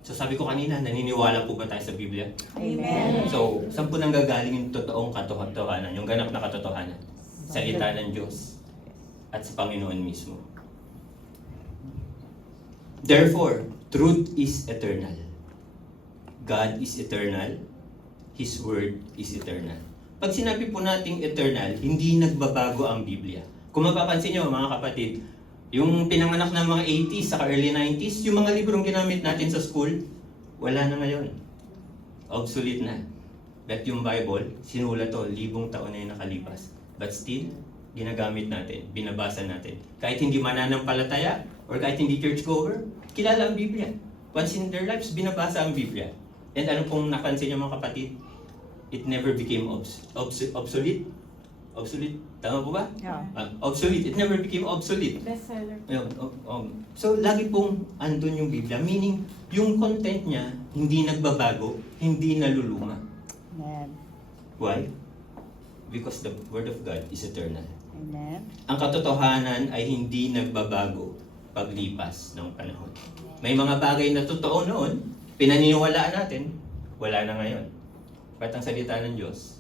So sabi ko kanina, naniniwala po ba tayo sa Biblia? Amen. So, saan po nanggagaling yung totoong katotohanan, yung ganap na katotohanan? Salita ng Diyos at sa Panginoon mismo. Therefore, truth is eternal. God is eternal. His word is eternal. Pag sinabi po nating eternal, hindi nagbabago ang Biblia. Kung mapapansin nyo mga kapatid, yung pinanganak ng mga 80s sa early 90s, yung mga librong ginamit natin sa school, wala na ngayon. Obsolete na. But yung Bible, sinulat to, 1,000 taon na yung nakalipas. But still, ginagamit natin, binabasa natin. Kahit hindi mananampalataya, or kahit hindi churchgoer, kilala ang Biblia. Once in their lives, binabasa ang Biblia. And ano pong napansin niyo mga kapatid? It never became obsolete. Obsolete. Tama po ba? Yeah. Obsolete. It never became obsolete. Bestseller. Ayun, So, lagi pong andun yung Biblia. Meaning, yung content niya, hindi nagbabago, hindi naluluma. Amen. Why? Because the Word of God is eternal. Amen. Ang katotohanan ay hindi nagbabago paglipas ng panahon. May mga bagay na totoo noon, pinaniniwalaan natin, wala na ngayon. But ang salita ng Diyos,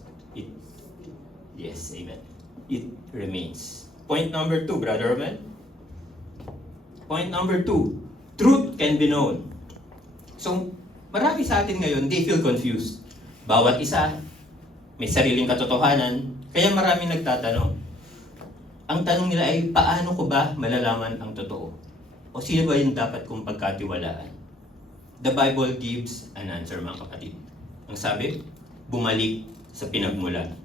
yes, amen. It remains. Point number 2, Brother Roman. Point number 2, truth can be known. So, marami sa atin ngayon, they feel confused. Bawat isa, may sariling katotohanan, kaya marami nagtatanong. Ang tanong nila ay, paano ko ba malalaman ang totoo? O sino ba yung dapat kong pagkatiwalaan? The Bible gives an answer, mga kapatid. Ang sabi, bumalik sa pinagmulan.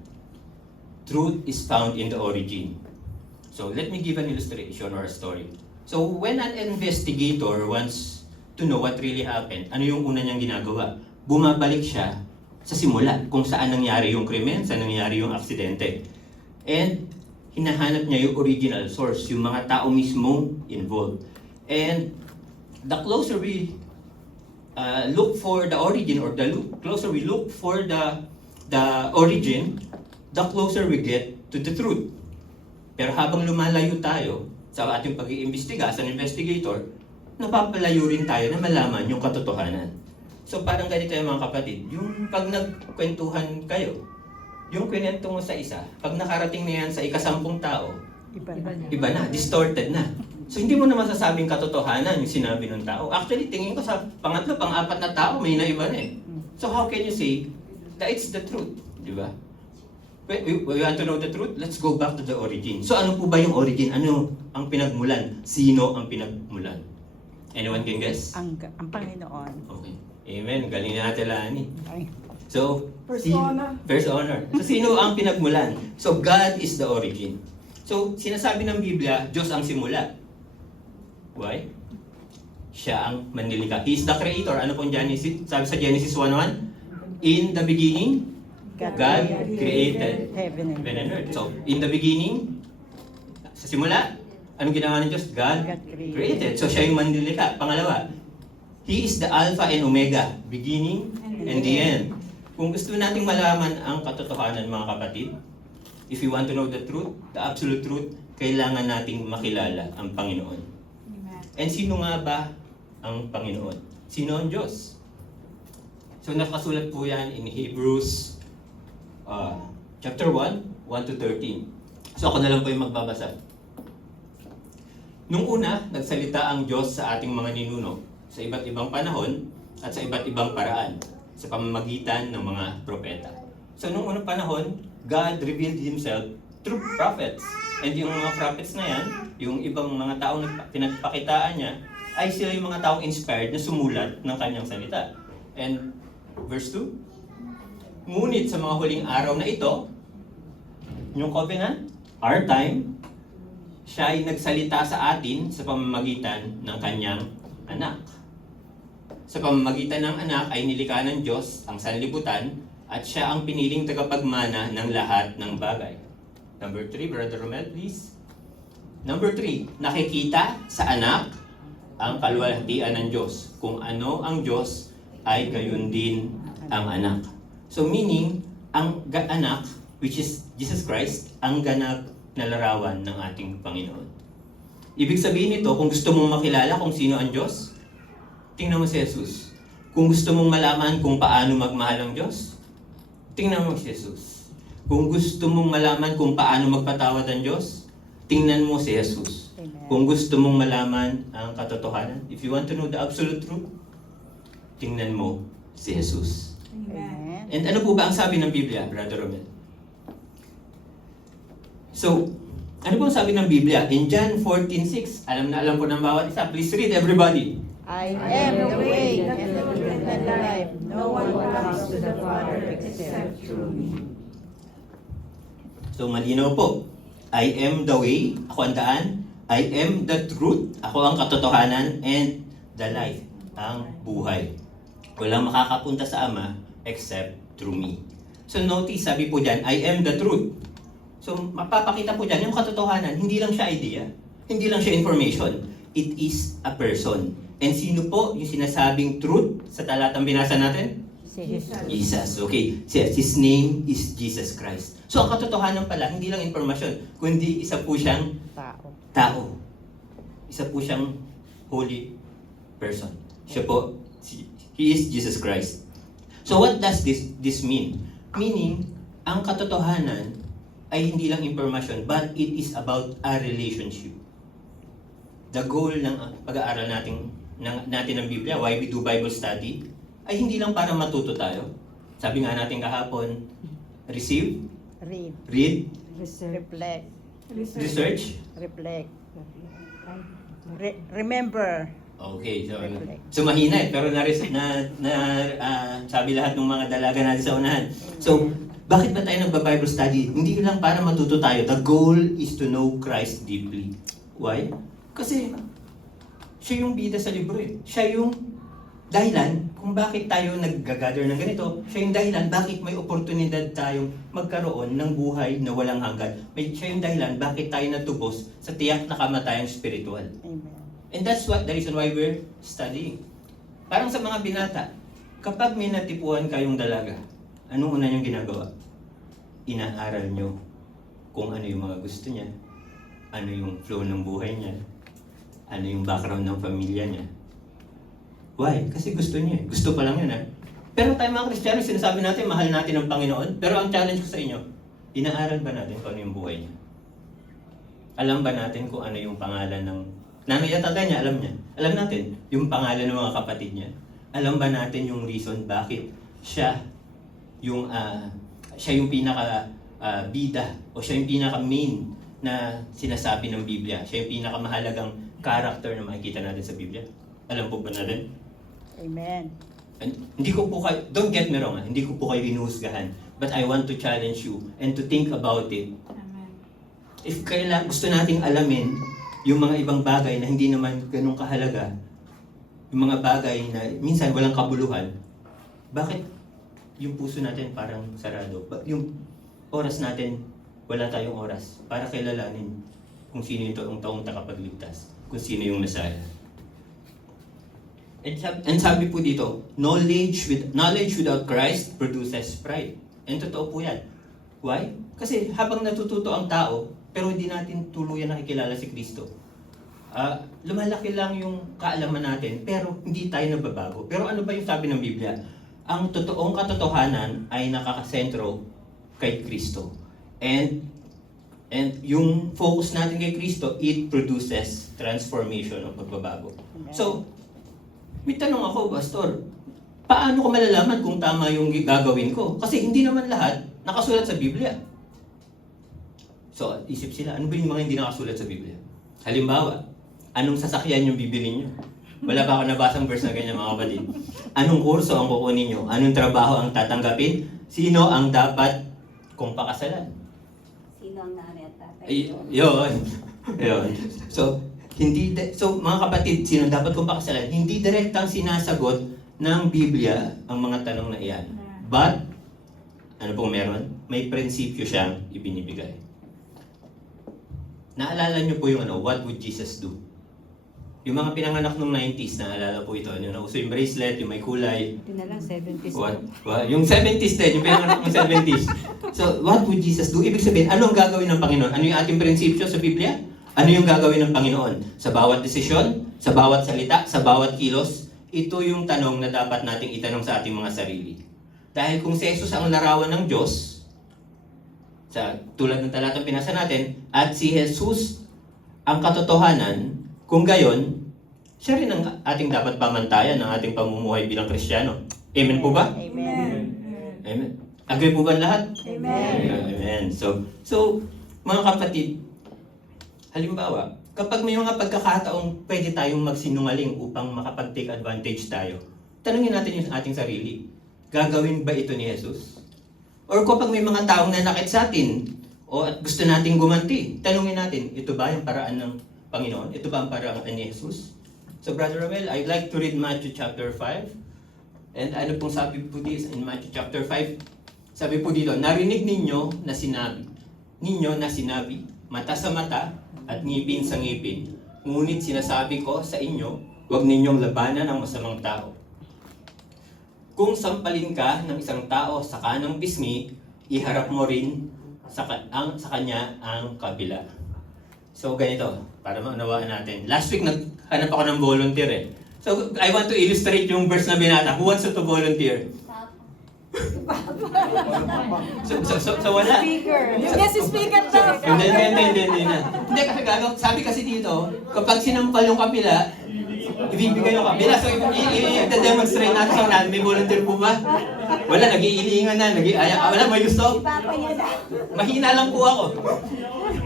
Truth is found in the origin. So let me give an illustration or a story. So when an investigator wants to know what really happened, ano yung una niyang ginagawa? Bumabalik siya sa simula, kung saan nangyari yung krimen, saan nangyari yung aksidente. And hinahanap niya yung original source, yung mga tao mismo involved. And the closer we look for the origin, or the closer we look for the origin, the closer we get to the truth. Pero habang lumalayo tayo sa ating pag-iimbestiga as an investigator, napapalayo rin tayo na malaman yung katotohanan. So parang ganito yung mga kapatid, yung pag nagkwentuhan kayo, yung kwento mo sa isa, pag nakarating na yan sa ikasampung tao, iba na, distorted na. So hindi mo na masasabing katotohanan yung sinabi ng tao. Actually, tingin ko sa pangatlo, pang-apat na tao, may naiba na eh. So how can you say that it's the truth? Di ba? We want to know the truth? Let's go back to the origin. So ano po ba yung origin? Ano ang pinagmulan? Sino ang pinagmulan? Anyone can guess? Ang Panginoon. Okay. Amen. Galing na natin Lani. Ay. So, First honor. First honor. So, sino ang pinagmulan? So, God is the origin. So, sinasabi ng Biblia, Diyos ang simula. Why? Siya ang manlilikha. He is the creator. Ano pong Genesis? Sabi sa Genesis 1:1? In the beginning, God created heaven heaven and earth. So, in the beginning, sa simula, anong ginawa ng Diyos? God created. So, siya yung manlilikha. Pangalawa, He is the Alpha and Omega, beginning and the end. Kung gusto nating malaman ang katotohanan, mga kapatid, if you want to know the truth, the absolute truth, kailangan nating makilala ang Panginoon. And sino nga ba ang Panginoon? Sino ang Diyos? So nakasulat po yan in Hebrews chapter 1, 1 to 13. So ako na lang po yung magbabasa. Nung una, nagsalita ang Diyos sa ating mga ninuno sa iba't ibang panahon at sa iba't ibang paraan sa pamamagitan ng mga propeta. So nung unang panahon, God revealed Himself through prophets. And yung mga prophets na yan, yung ibang mga taong pinagpakitaan niya, ay sila yung mga taong inspired na sumulat ng kanyang salita. And verse 2, ngunit sa mga huling araw na ito, yung covenant, our time, siya ay nagsalita sa atin sa pamamagitan ng kanyang anak. Sa pamamagitan ng anak ay nilikha ng Diyos ang sanlibutan at siya ang piniling tagapagmana ng lahat ng bagay. Number 3, Brother Romel, please. Number 3, nakikita sa anak ang kaluwalhatian ng Diyos. Kung ano ang Diyos ay gayon din ang anak. So meaning, ang anak, which is Jesus Christ, ang ganap na larawan ng ating Panginoon. Ibig sabihin nito, kung gusto mong makilala kung sino ang Diyos, tingnan mo si Jesus. Kung gusto mong malaman kung paano magmahal ang Diyos, tingnan mo si Jesus. Kung gusto mong malaman kung paano magpatawad ang Diyos, tingnan mo si Jesus. Amen. Kung gusto mong malaman ang katotohanan, if you want to know the absolute truth, tingnan mo si Jesus. Amen. And ano po ba ang sabi ng Biblia, Brother Romel? So, ano po ang sabi ng Biblia? In John 14:6, alam po ng bawat isa. Please read, everybody. I am the way, and the truth, and the life. No one comes to the Father except through me. So, malinaw po. I am the way, ako ang daan. I am the truth, ako ang katotohanan, and the life, ang buhay. Walang makakapunta sa Ama except through me. So, notice, sabi po dyan, I am the truth. So, mapapakita po dyan, yung katotohanan, hindi lang siya idea, hindi lang siya information. It is a person. And sino po yung sinasabing truth sa talatang binasa natin? Jesus. Okay. His name is Jesus Christ. So, ang katotohanan pala, hindi lang informasyon, kundi isa po siyang tao. Isa po siyang holy person. Siya po, He is Jesus Christ. So, what does this mean? Meaning, ang katotohanan ay hindi lang information, but it is about a relationship. The goal ng pag-aaral natin ng Biblia, why we do Bible study, ay hindi lang para matuto tayo. Sabi nga natin kahapon, receive, Read. read, Reflect. research. Reflect. Remember. Okay, Reflect. so mahina pero sabi lahat ng mga dalaga natin sa unahan. So, bakit ba tayo nagba-Bible study? Hindi lang para matuto tayo. The goal is to know Christ deeply. Why? Kasi siya yung bida sa libro eh. Siya yung dahilan kung bakit tayo nag-gather ng ganito. Siya yung dahilan bakit may oportunidad tayong magkaroon ng buhay na walang hanggan. Siya yung dahilan bakit tayo natubos sa tiyak na kamatayang spiritual. Amen. And that's the reason why we're studying. Parang sa mga binata, kapag may natipuan kayong dalaga, anong una niyong ginagawa? Inaaral niyo kung ano yung mga gusto niya, ano yung flow ng buhay niya, ano yung background ng pamilya niya. Why? Kasi gusto niya eh. Gusto pa lang yun eh. Pero tayo mga Kristiyano, sinasabi natin, mahal natin ang Panginoon. Pero ang challenge ko sa inyo, inaaral ba natin kung ano yung buhay niya? Alam ba natin kung ano yung pangalan ng nanay at tatay niya? Alam niya. Alam natin yung pangalan ng mga kapatid niya. Alam ba natin yung reason bakit siya yung pinaka bida o siya yung pinaka main na sinasabi ng Biblia. Siya yung pinakamahalagang character na makikita natin sa Biblia. Alam po ba natin? Amen. And hindi ko po kayo, don't get me wrong, hindi ko po kayo hinuhusgahan. But I want to challenge you and to think about it. If gusto nating alamin yung mga ibang bagay na hindi naman ganun kahalaga, yung mga bagay na minsan walang kabuluhan, bakit yung puso natin parang sarado? Yung oras natin, wala tayong oras para kilalanin kung sino yung taong takapagligtas, kung sino yung Messiah. And sabi po dito, knowledge without Christ produces pride. And totoo po yan. Why? Kasi habang natututo ang tao, pero hindi natin tuluyan nakikilala si Kristo. Lumalaki lang yung kaalaman natin, pero hindi tayo nababago. Pero ano ba yung sabi ng Biblia? Ang totoong katotohanan ay nakakasentro kay Kristo. And yung focus natin kay Kristo, it produces transformation o pagbabago. So, may tanong ako, Pastor, paano ko malalaman kung tama yung gagawin ko? Kasi hindi naman lahat nakasulat sa Biblia. So, isip sila, ano ba yung mga hindi nakasulat sa Biblia? Halimbawa, anong sasakyan yung bibili nyo? Wala pa ako nabasang verse na ganyan, mga kapatid. Anong kurso ang kukunin nyo? Anong trabaho ang tatanggapin? Sino ang dapat kung pakasalan? Sino ang nanay at tatay? Yun. So, mga kapatid, sino dapat kong pakasalan? Hindi direktang sinasagot ng Biblia ang mga tanong na iyan. But, ano pong meron? May prinsipyo siyang ibinibigay. Naalala niyo po yung what would Jesus do? Yung mga pinanganak nung 90s, naalala po ito. Yung nauso yung bracelet, yung may kulay. Hindi na lang 70s. What? Yung 70s din, yung pinanganak ng 70s. So, what would Jesus do? Ibig sabihin, ano ang gagawin ng Panginoon? Ano yung ating prinsipyo sa Biblia? Ano yung gagawin ng Panginoon? Sa bawat desisyon, sa bawat salita, sa bawat kilos, ito yung tanong na dapat nating itanong sa ating mga sarili. Dahil kung si Jesus ang larawan ng Diyos, sa tulad ng talatang pinasa natin, at si Jesus ang katotohanan, kung gayon, siya rin ang ating dapat pamantayan ng ating pamumuhay bilang Kristiyano. Amen po ba? Amen. Amen. Agree po ba lahat? Amen. Amen. So, mga kapatid, halimbawa, kapag may mga pagkakataong pwede tayong magsinungaling upang makapag-take advantage tayo, tanungin natin yung ating sarili, gagawin ba ito ni Jesus? Or kapag may mga taong nanakit sa atin, o at gusto nating gumanti, tanungin natin, ito ba yung paraan ng Panginoon? Ito ba ang paraan ni Jesus? So Brother Romel, I'd like to read Matthew chapter 5. And ano pong sabi po dito in Matthew chapter 5? Sabi po dito, narinig ninyo na sinabi, mata sa mata at ngipin sa ngipin. Ngunit sinasabi ko sa inyo, huwag ninyong labanan ang masamang tao. Kung sampalin ka ng isang tao sa kanang pisngi, iharap mo rin sa kanya ang kabila. So ganito, para maunawaan natin. Last week naghanap ako ng volunteer eh. So I want to illustrate yung verse na binata. Who wants to volunteer? So wala. Yung guest speaker to. Hindi kasi sabi kasi dito, kapag sinampal yung kabila, ibig Ibibigay ako. Bila, so i-demonstrate natin sa natin. May volunteer po ba? Wala, nag-iilingan na. Wala, may gusto? Papa niya na. Mahina lang po ako.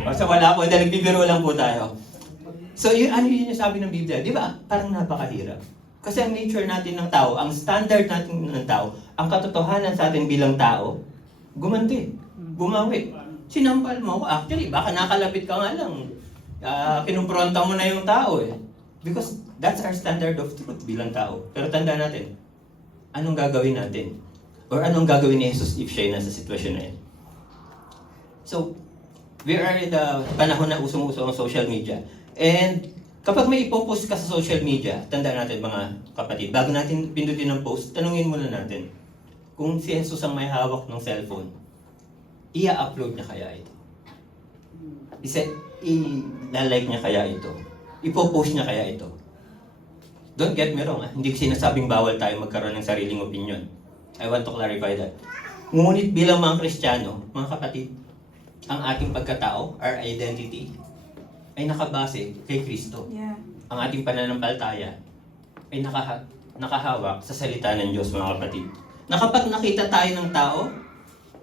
Basta wala po, dahil nagbibiro lang po tayo. So, ano yun yung sabi ng Biblia? Di ba? Parang napakahirap. Kasi ang nature natin ng tao, ang standard natin ng tao, ang katotohanan sa atin bilang tao, gumanti, bumawi. Sinampal mo ako. Actually, baka nakalapit ka nga lang. Kinumpronta mo na yung tao eh. Because that's our standard of truth bilang tao. Pero tanda natin, anong gagawin natin? Or anong gagawin ni Jesus if siya nasa sitwasyon na yan? So, we are in the panahon na usong-uso ang social media. And kapag may ipopost ka sa social media, tanda natin mga kapatid, bago natin pindutin ang post, tanungin muna natin kung si Jesus ang may hawak ng cellphone, i-upload niya kaya ito? I-like niya kaya ito? Ipopost niya kaya ito? Don't get me wrong, hindi ko sinasabing bawal tayo magkaroon ng sariling opinion. I want to clarify that. Ngunit bilang mga Kristiyano, mga kapatid, ang ating pagkatao, our identity, ay nakabase kay Kristo. Yeah. Ang ating pananampalataya ay nakahawak sa salita ng Diyos, mga kapatid. Na kapag nakita tayo ng tao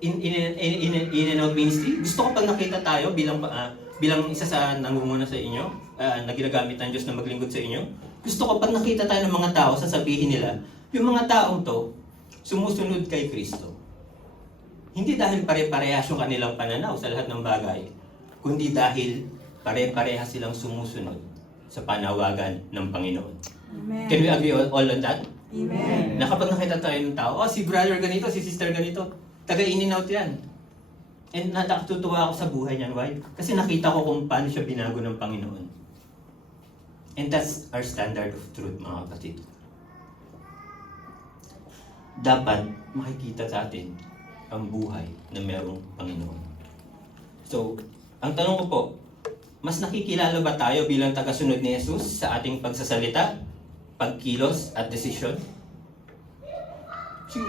in and out ministry, gusto ko pag nakita tayo bilang isa sa nangunguna sa inyo, na ginagamit ng Diyos na maglingkod sa inyo, gusto ko pag nakita tayo ng mga tao, sasabihin nila, yung mga taong to, sumusunod kay Kristo. Hindi dahil pare-parehas yung kanilang pananaw sa lahat ng bagay, kundi dahil pare-parehas silang sumusunod sa panawagan ng Panginoon. Amen. Can we agree all on that? Amen. Na kapag nakita tayo ng tao, si brother ganito, si sister ganito, taga-in and out yan. And natutuwa ako sa buhay niyan. Why? Kasi nakita ko kung paano siya binago ng Panginoon. And that's our standard of truth, mga kapatid. Dapat makikita sa atin ang buhay na mayroong Panginoon. So, ang tanong ko po, mas nakikilala ba tayo bilang tagasunod ni Jesus sa ating pagsasalita, pagkilos at desisyon?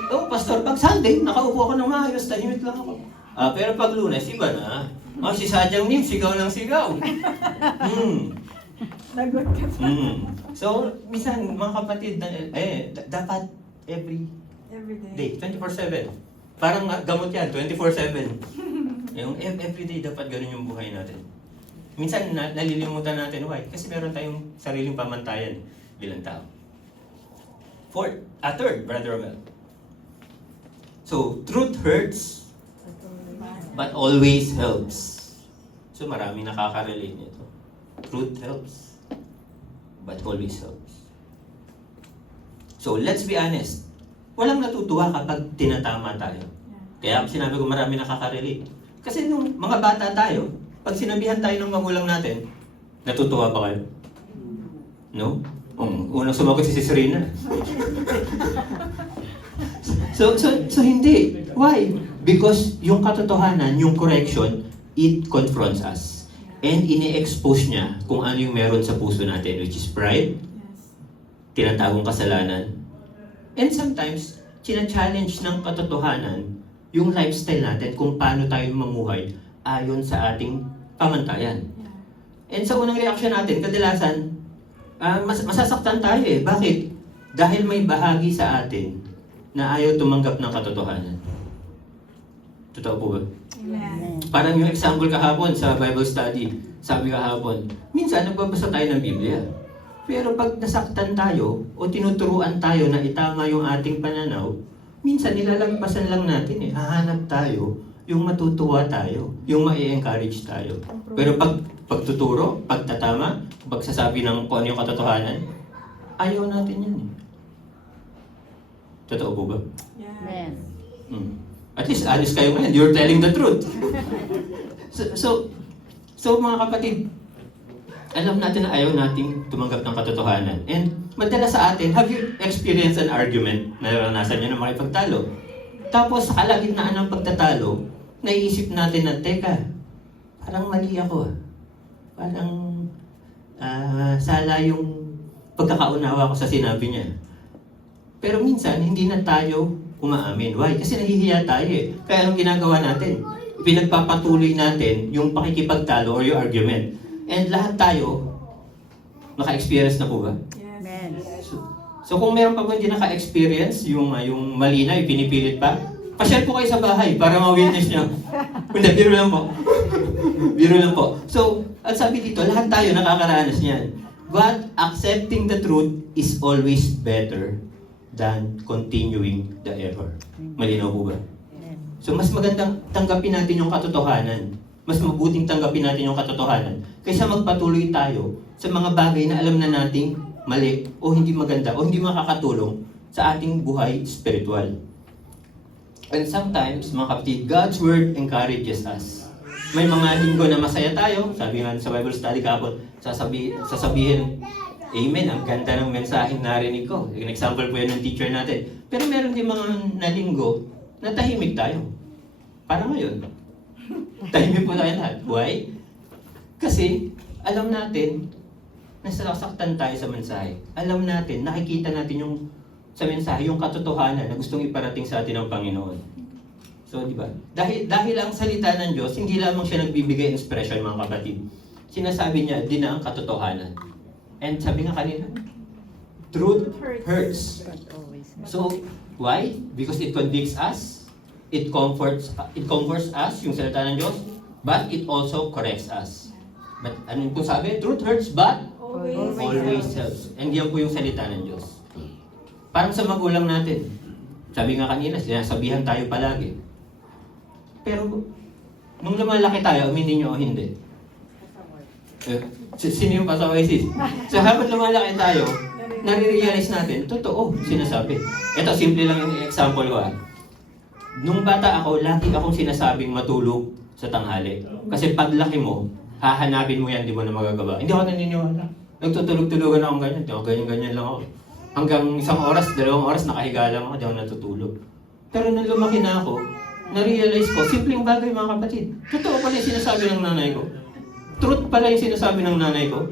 Oh, Pastor, pag Sunday, nakaupo ako ng maayos, tahimik lang ako. Pero pag Lunes, iba na. Si Sadyang Nim, sigaw ng sigaw. Lagot ka pa. So, minsan, mga kapatid, dapat every Every day. day, 24/7. Parang gamot yan, 24/7. Yung everyday dapat ganun yung buhay natin. Minsan nalilimutan natin, why? Kasi meron tayong sariling pamantayan bilang tao. Third, Brother Romel. So, truth hurts, but always helps. So, marami nakaka-relate nito. Truth helps, but always helps. So, let's be honest. Walang natutuwa kapag tinatama tayo. Kaya sinabi ko marami nakaka-relate. Kasi nung mga bata tayo, pag sinabihan tayo ng magulang natin, natutuwa ba kayo? No? Unang sumagot si Serena. So hindi. Why? Because yung katotohanan, yung correction, it confronts us. And ini-expose niya kung ano yung meron sa puso natin, which is pride, tinatagong kasalanan, and sometimes, china-challenge ng katotohanan yung lifestyle natin kung paano tayo mamuhay ayon sa ating pamantayan. And sa unang reaction natin, kadalasan, masasaktan tayo eh. Bakit? Dahil may bahagi sa atin na ayaw tumanggap ng katotohanan. Totoo po ba? Amen. Parang yung example kahapon sa Bible study, sabi kahapon, minsan nagbabasa tayo ng Biblia. Pero pag nasaktan tayo o tinuturuan tayo na itama yung ating pananaw, minsan nilalagpasan lang natin eh. Hahanap tayo yung matutuwa tayo, yung ma-encourage tayo. Pero pag pagtuturo, pagtatama, pagsasabi ng kung ano yung katotohanan, ayaw natin yan eh. Totoo po ba? Yeah. At least honest kayo ngayon, you're telling the truth. So mga kapatid, alam natin na ayaw nating tumanggap ng katotohanan. And madalas sa atin, have you experienced an argument na naranasan nyo na makipagtalo? Tapos sa kalagitnaan ng pagtatalo, naiisip natin na, teka, parang mali ako. Parang sala yung pagkakaunawa ko sa sinabi niya. Pero minsan, hindi na tayo umaamin. Why? Kasi nahihiya tayo eh. Kaya anong ginagawa natin? Pinagpapatuloy natin yung pakikipagtalo or yung argument. And lahat tayo, naka-experience na po ba? Yes. Amen. So kung meron pa po hindi naka-experience, yung malina, yung pinipilit pa, pasyal po kayo sa bahay para ma-witness nyo. Hindi, biro lang po. Biro lang po. So, at sabi dito, lahat tayo nakakaranas niyan. But accepting the truth is always better than continuing the error. Malinaw po ba? So mas magandang tanggapin natin yung katotohanan. Mas mabuting tanggapin natin yung katotohanan kaysa magpatuloy tayo sa mga bagay na alam na nating mali o hindi maganda o hindi makakatulong sa ating buhay spiritual. And sometimes, mga kapatid, God's Word encourages us. May mga linggo na masaya tayo, sabi nga sa Bible study kahapon, sasabihin, Amen, ang ganda ng mensaheng narinig ko. An example po yan ng teacher natin. Pero meron din mga nalinggo na tahimik tayo. Parang ngayon. Tahimik po tayo lahat. Why? Kasi alam natin na nasasaktan tayo sa mensahe. Alam natin, nakikita natin yung sa mensahe, yung katotohanan na gustong iparating sa atin ng Panginoon. So, di ba? Dahil ang salita ng Diyos, hindi lamang siya nagbibigay inspiration, mga kapatid. Sinasabi niya, din na ang katotohanan. And sabi nga kanina, truth hurts. So, why? Because it convicts us, it comforts us, yung salita ng Diyos, but it also corrects us. But ano yung sabi? Truth hurts, but always helps. And yan po yung salita ng Diyos. Parang sa magulang natin. Sabi nga kanina, sinasabihan tayo palagi. Pero, nung lumalaki tayo, aminin nyo o hindi? Sino yung pasaway sis? So habang lumalaki tayo, nare-realize natin, totoo, sinasabi. Ito, simple lang yung example ko. Nung bata ako, lagi akong sinasabing matulog sa tanghali. Kasi paglaki mo, hahanapin mo yan, di mo na magagawa. Hindi ako naniniwala. Nagtutulog-tulogan akong ganyan. Ganyan-ganyan lang ako. Hanggang 1 oras, 2 oras, nakahiga lang ako, di ako natutulog. Pero nung lumaki na ako, na-realize ko, simpleng bagay mga kapatid. Totoo pala yung sinasabi ng nanay ko. Truth pala yung sinasabi ng nanay ko.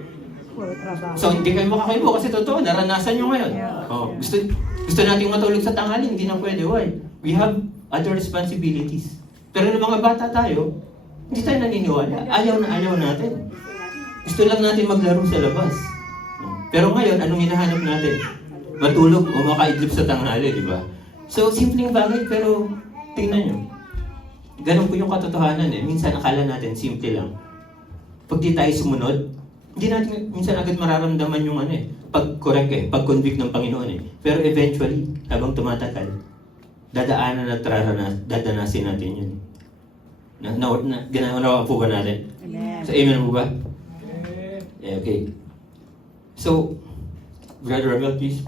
So hindi kayo makakaibo kasi totoo, naranasan nyo ngayon. Oh, gusto nating matulog sa tanghali, hindi na pwede. Why? We have other responsibilities. Pero ng mga bata tayo, hindi tayo naniniwala. Ayaw na ayaw natin. Gusto lang natin maglaro sa labas. Pero ngayon, anong hinahanap natin? Matulog o makaidlip sa tanghali, di ba? So, simpleng bagay, pero tingnan nyo. Ganun po yung katotohanan eh. Minsan akala natin, simple lang. Pag di tayo sumunod, hindi natin minsan agad mararamdaman yung pag-correct pag-convict ng Panginoon eh. Pero eventually, habang tumatagal, dadaanan at dadanasin natin yun. Ginagawa po ba natin? Amen. So, amen po ba? Yeah, okay. So, Brother Ramel, please.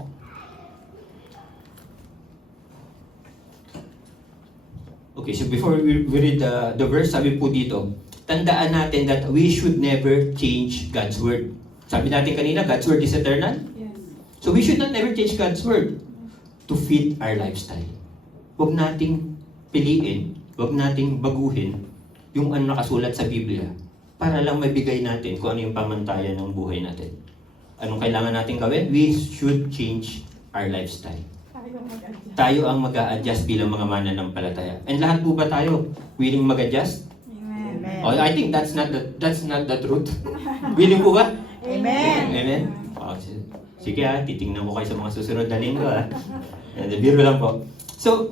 Okay, so before we read the verse, sabi po dito, tandaan natin that we should never change God's Word. Sabi natin kanina, God's Word is eternal. Yes. So we should not never change God's Word to fit our lifestyle. Huwag nating piliin, huwag nating baguhin yung ano nakasulat sa Biblia para lang mabigay natin kung ano yung pamantayan ng buhay natin. Anong kailangan natin gawin? We should change our lifestyle. Tayo ang mag-a-adjust bilang mga mananampalataya. And lahat po ba tayo willing mag-adjust? Amen. Oh, I think that's not the truth. Willing po ba? Amen. Amen. Oh, sige titingnan ko kayo sa mga susunod na linggo biro lang po. So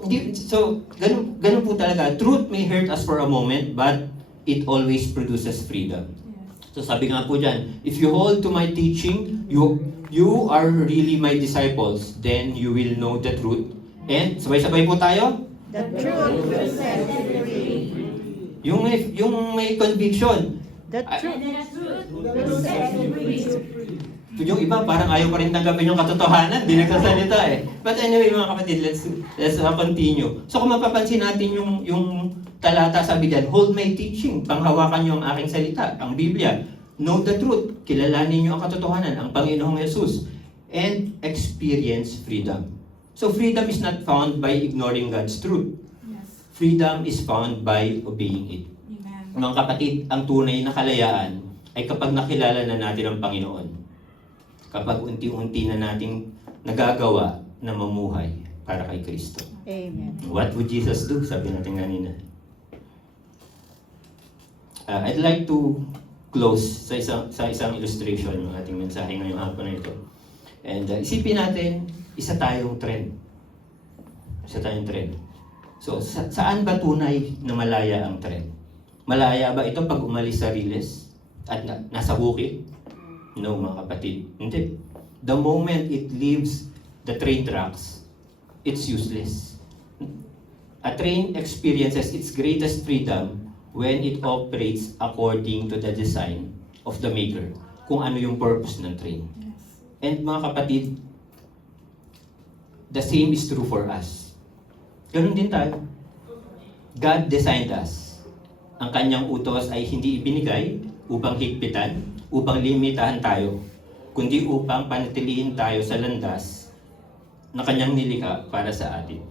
ganun po talaga. Truth may hurt us for a moment, but it always produces freedom. So sabi nga po dyan, if you hold to my teaching, you are really my disciples, then you will know the truth. And sabay-sabay po tayo. The truth will set you free. Yung may conviction. The truth will set you free. Yung iba parang ayaw pa rin tanggapin yung katotohanan, di nagsasalita eh. But anyway mga kapatid, let's continue. So kung mapapansin natin yung talata, sabi diyan, hold my teaching, panghawakan niyo ang aking salita, ang Biblia. Know the truth, kilalanin niyo ang katotohanan, ang Panginoong Jesus. And experience freedom. So freedom is not found by ignoring God's truth. Yes. Freedom is found by obeying it. Amen. Mga kapatid, ang tunay na kalayaan ay kapag nakilala na natin ang Panginoon. Kapag unti-unti na nating nagagawa na mamuhay para kay Kristo. Amen. What would Jesus do? Sabi natin kanina. I'd like to close sa isang illustration ng ating mensahe ngayong hapon na ito. And isipin natin, isa tayong trend. Isa tayong trend. So, saan ba tunay na malaya ang trend? Malaya ba ito pag umalis sa Riles at nasa bukid? No, mga kapatid. Hindi. The moment it leaves the train tracks, it's useless. A train experiences its greatest freedom when it operates according to the design of the maker. Kung ano yung purpose ng train. And mga kapatid, the same is true for us. Ganun din tayo. God designed us. Ang kanyang utos ay hindi ibinigay upang higpitan, upang limitahan tayo, kundi upang panatilihin tayo sa landas na kanyang nilikha para sa atin.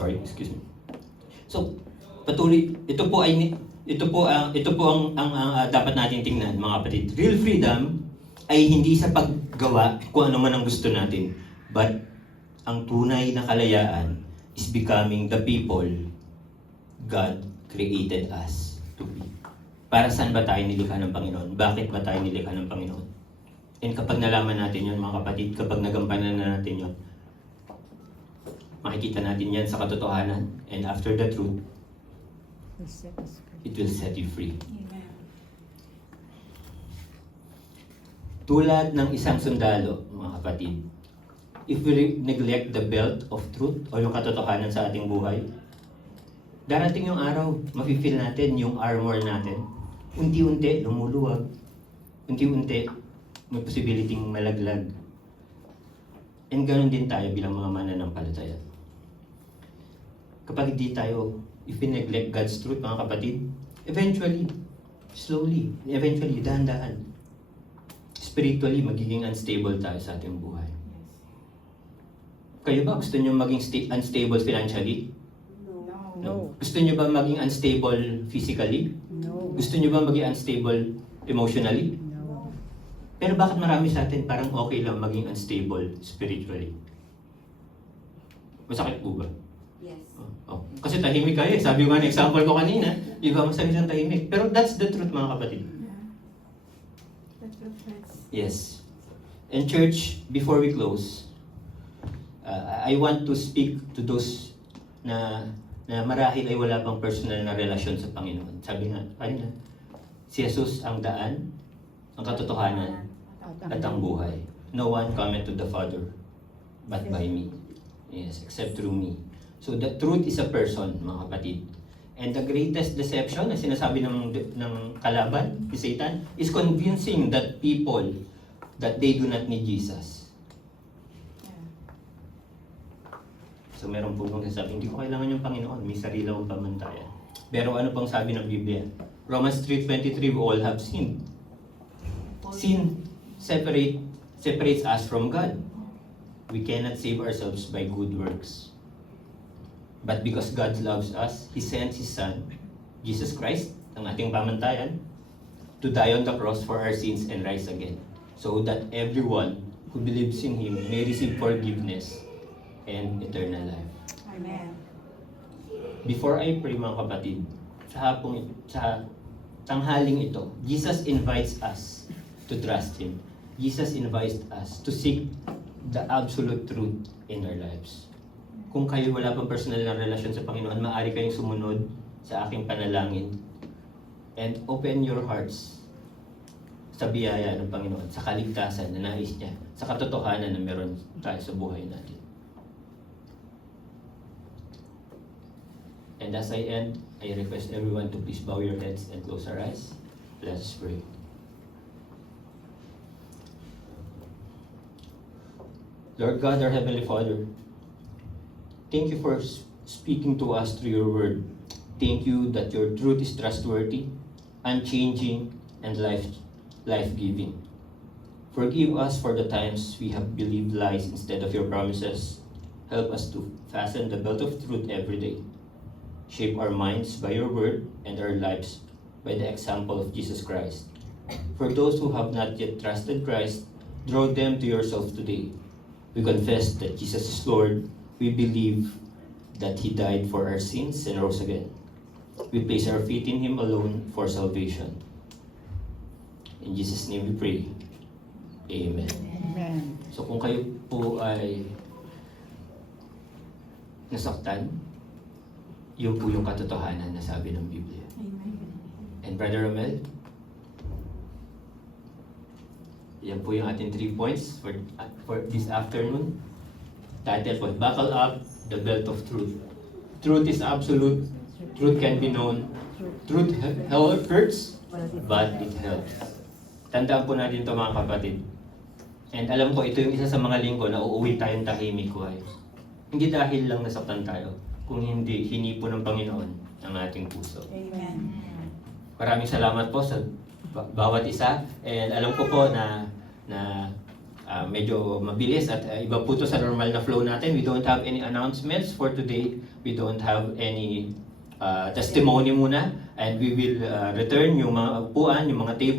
Excuse me. So, patuloy, ito po ang dapat natin tingnan, mga kapatid. Real freedom ay hindi sa paggawa kung ano man ang gusto natin, but ang tunay na kalayaan is becoming the people God created us to be. Para saan ba tayo nilikha ng Panginoon? Bakit ba tayo nilikha ng Panginoon? And kapag nalaman natin yun, mga kapatid, kapag nagampanan na natin yun, makikita natin yan sa katotohanan. And after the truth, it will set you free. Tulad ng isang sundalo, mga kapatid, if we neglect the belt of truth o yung katotohanan sa ating buhay, darating yung araw, mafe-feel natin yung armor natin. Unti-unti, lumuluwag. Unti-unti, may posibiliting malaglag. And ganun din tayo bilang mga mananampalataya. Kapag hindi tayo, if we neglect God's truth, mga kapatid, eventually, slowly, eventually, dahan-dahan, spiritually, magiging unstable tayo sa ating buhay. Kayo ba gusto nyo maging unstable financially? No. Gusto nyo ba maging unstable physically? No. Gusto nyo ba maging unstable emotionally? No. Pero bakit marami sa atin parang okay lang maging unstable spiritually? Masakit po ba? Yes. Oh. Kasi tahimik kayo. Sabi ko nga, example ko kanina, iba masakit siyang tahimik. Pero that's the truth, mga kapatid. Yes. And church, before we close, I want to speak to those na marahil ay wala pang personal na relasyon sa Panginoon. Sabi nga, kanina, si Jesus ang daan, ang katotohanan, at ang buhay. No one cometh to the Father but by me. Yes, except through me. So the truth is a person, mga kapatid. And the greatest deception na sinasabi ng kalaban, ni Satan, is convincing that people that they do not need Jesus. So meron po nung sasabi, hindi ko kailangan yung Panginoon, may sarili akong pamantayan. Pero ano pang sabi ng Biblia? Romans 3:23, we all have sinned. Sin separates us from God. We cannot save ourselves by good works. But because God loves us, He sent His Son, Jesus Christ, ang ating pamantayan, to die on the cross for our sins and rise again, so that everyone who believes in Him may receive forgiveness and eternal life. Amen. Before I pray, mga kapatid, sa tanghaling ito, Jesus invites us to trust Him. Jesus invites us to seek the absolute truth in our lives. Kung kayo wala pang personal na relasyon sa Panginoon, maaari kayong sumunod sa aking panalangin and open your hearts sa biyaya ng Panginoon, sa kaligtasan na nais niya, sa katotohanan na meron tayo sa buhay natin. And as I end, I request everyone to please bow your heads and close our eyes. Let us pray. Lord God, our Heavenly Father, thank you for speaking to us through your word. Thank you that your truth is trustworthy, unchanging, and life-giving. Forgive us for the times we have believed lies instead of your promises. Help us to fasten the belt of truth every day. Shape our minds by your word and our lives by the example of Jesus Christ. For those who have not yet trusted Christ, draw them to yourself today. We confess that Jesus is Lord. We believe that He died for our sins and rose again. We place our faith in Him alone for salvation. In Jesus' name we pray. Amen. Amen. So kung kayo po ay nasaktan, yun po yung katotohanan na sabi ng Biblia. And Brother Romel, yan po yung ating 3 points for this afternoon. Title po, Buckle Up, the Belt of Truth. Truth is absolute. Truth can be known. Truth hurts, but it helps. Tandaan po natin ito mga kapatid. And alam ko, ito yung isa sa mga linggo na uuwi tayong tahimik ko ay. Hindi dahil lang nasaktan tayo, kung hindi, hinipo ng Panginoon ang ating puso. Amen. Maraming salamat po sa bawat isa. And alam ko po na medyo mabilis at iba po to sa normal na flow natin. We don't have any announcements for today. We don't have any testimony muna. And we will return yung mga upuan, yung mga table.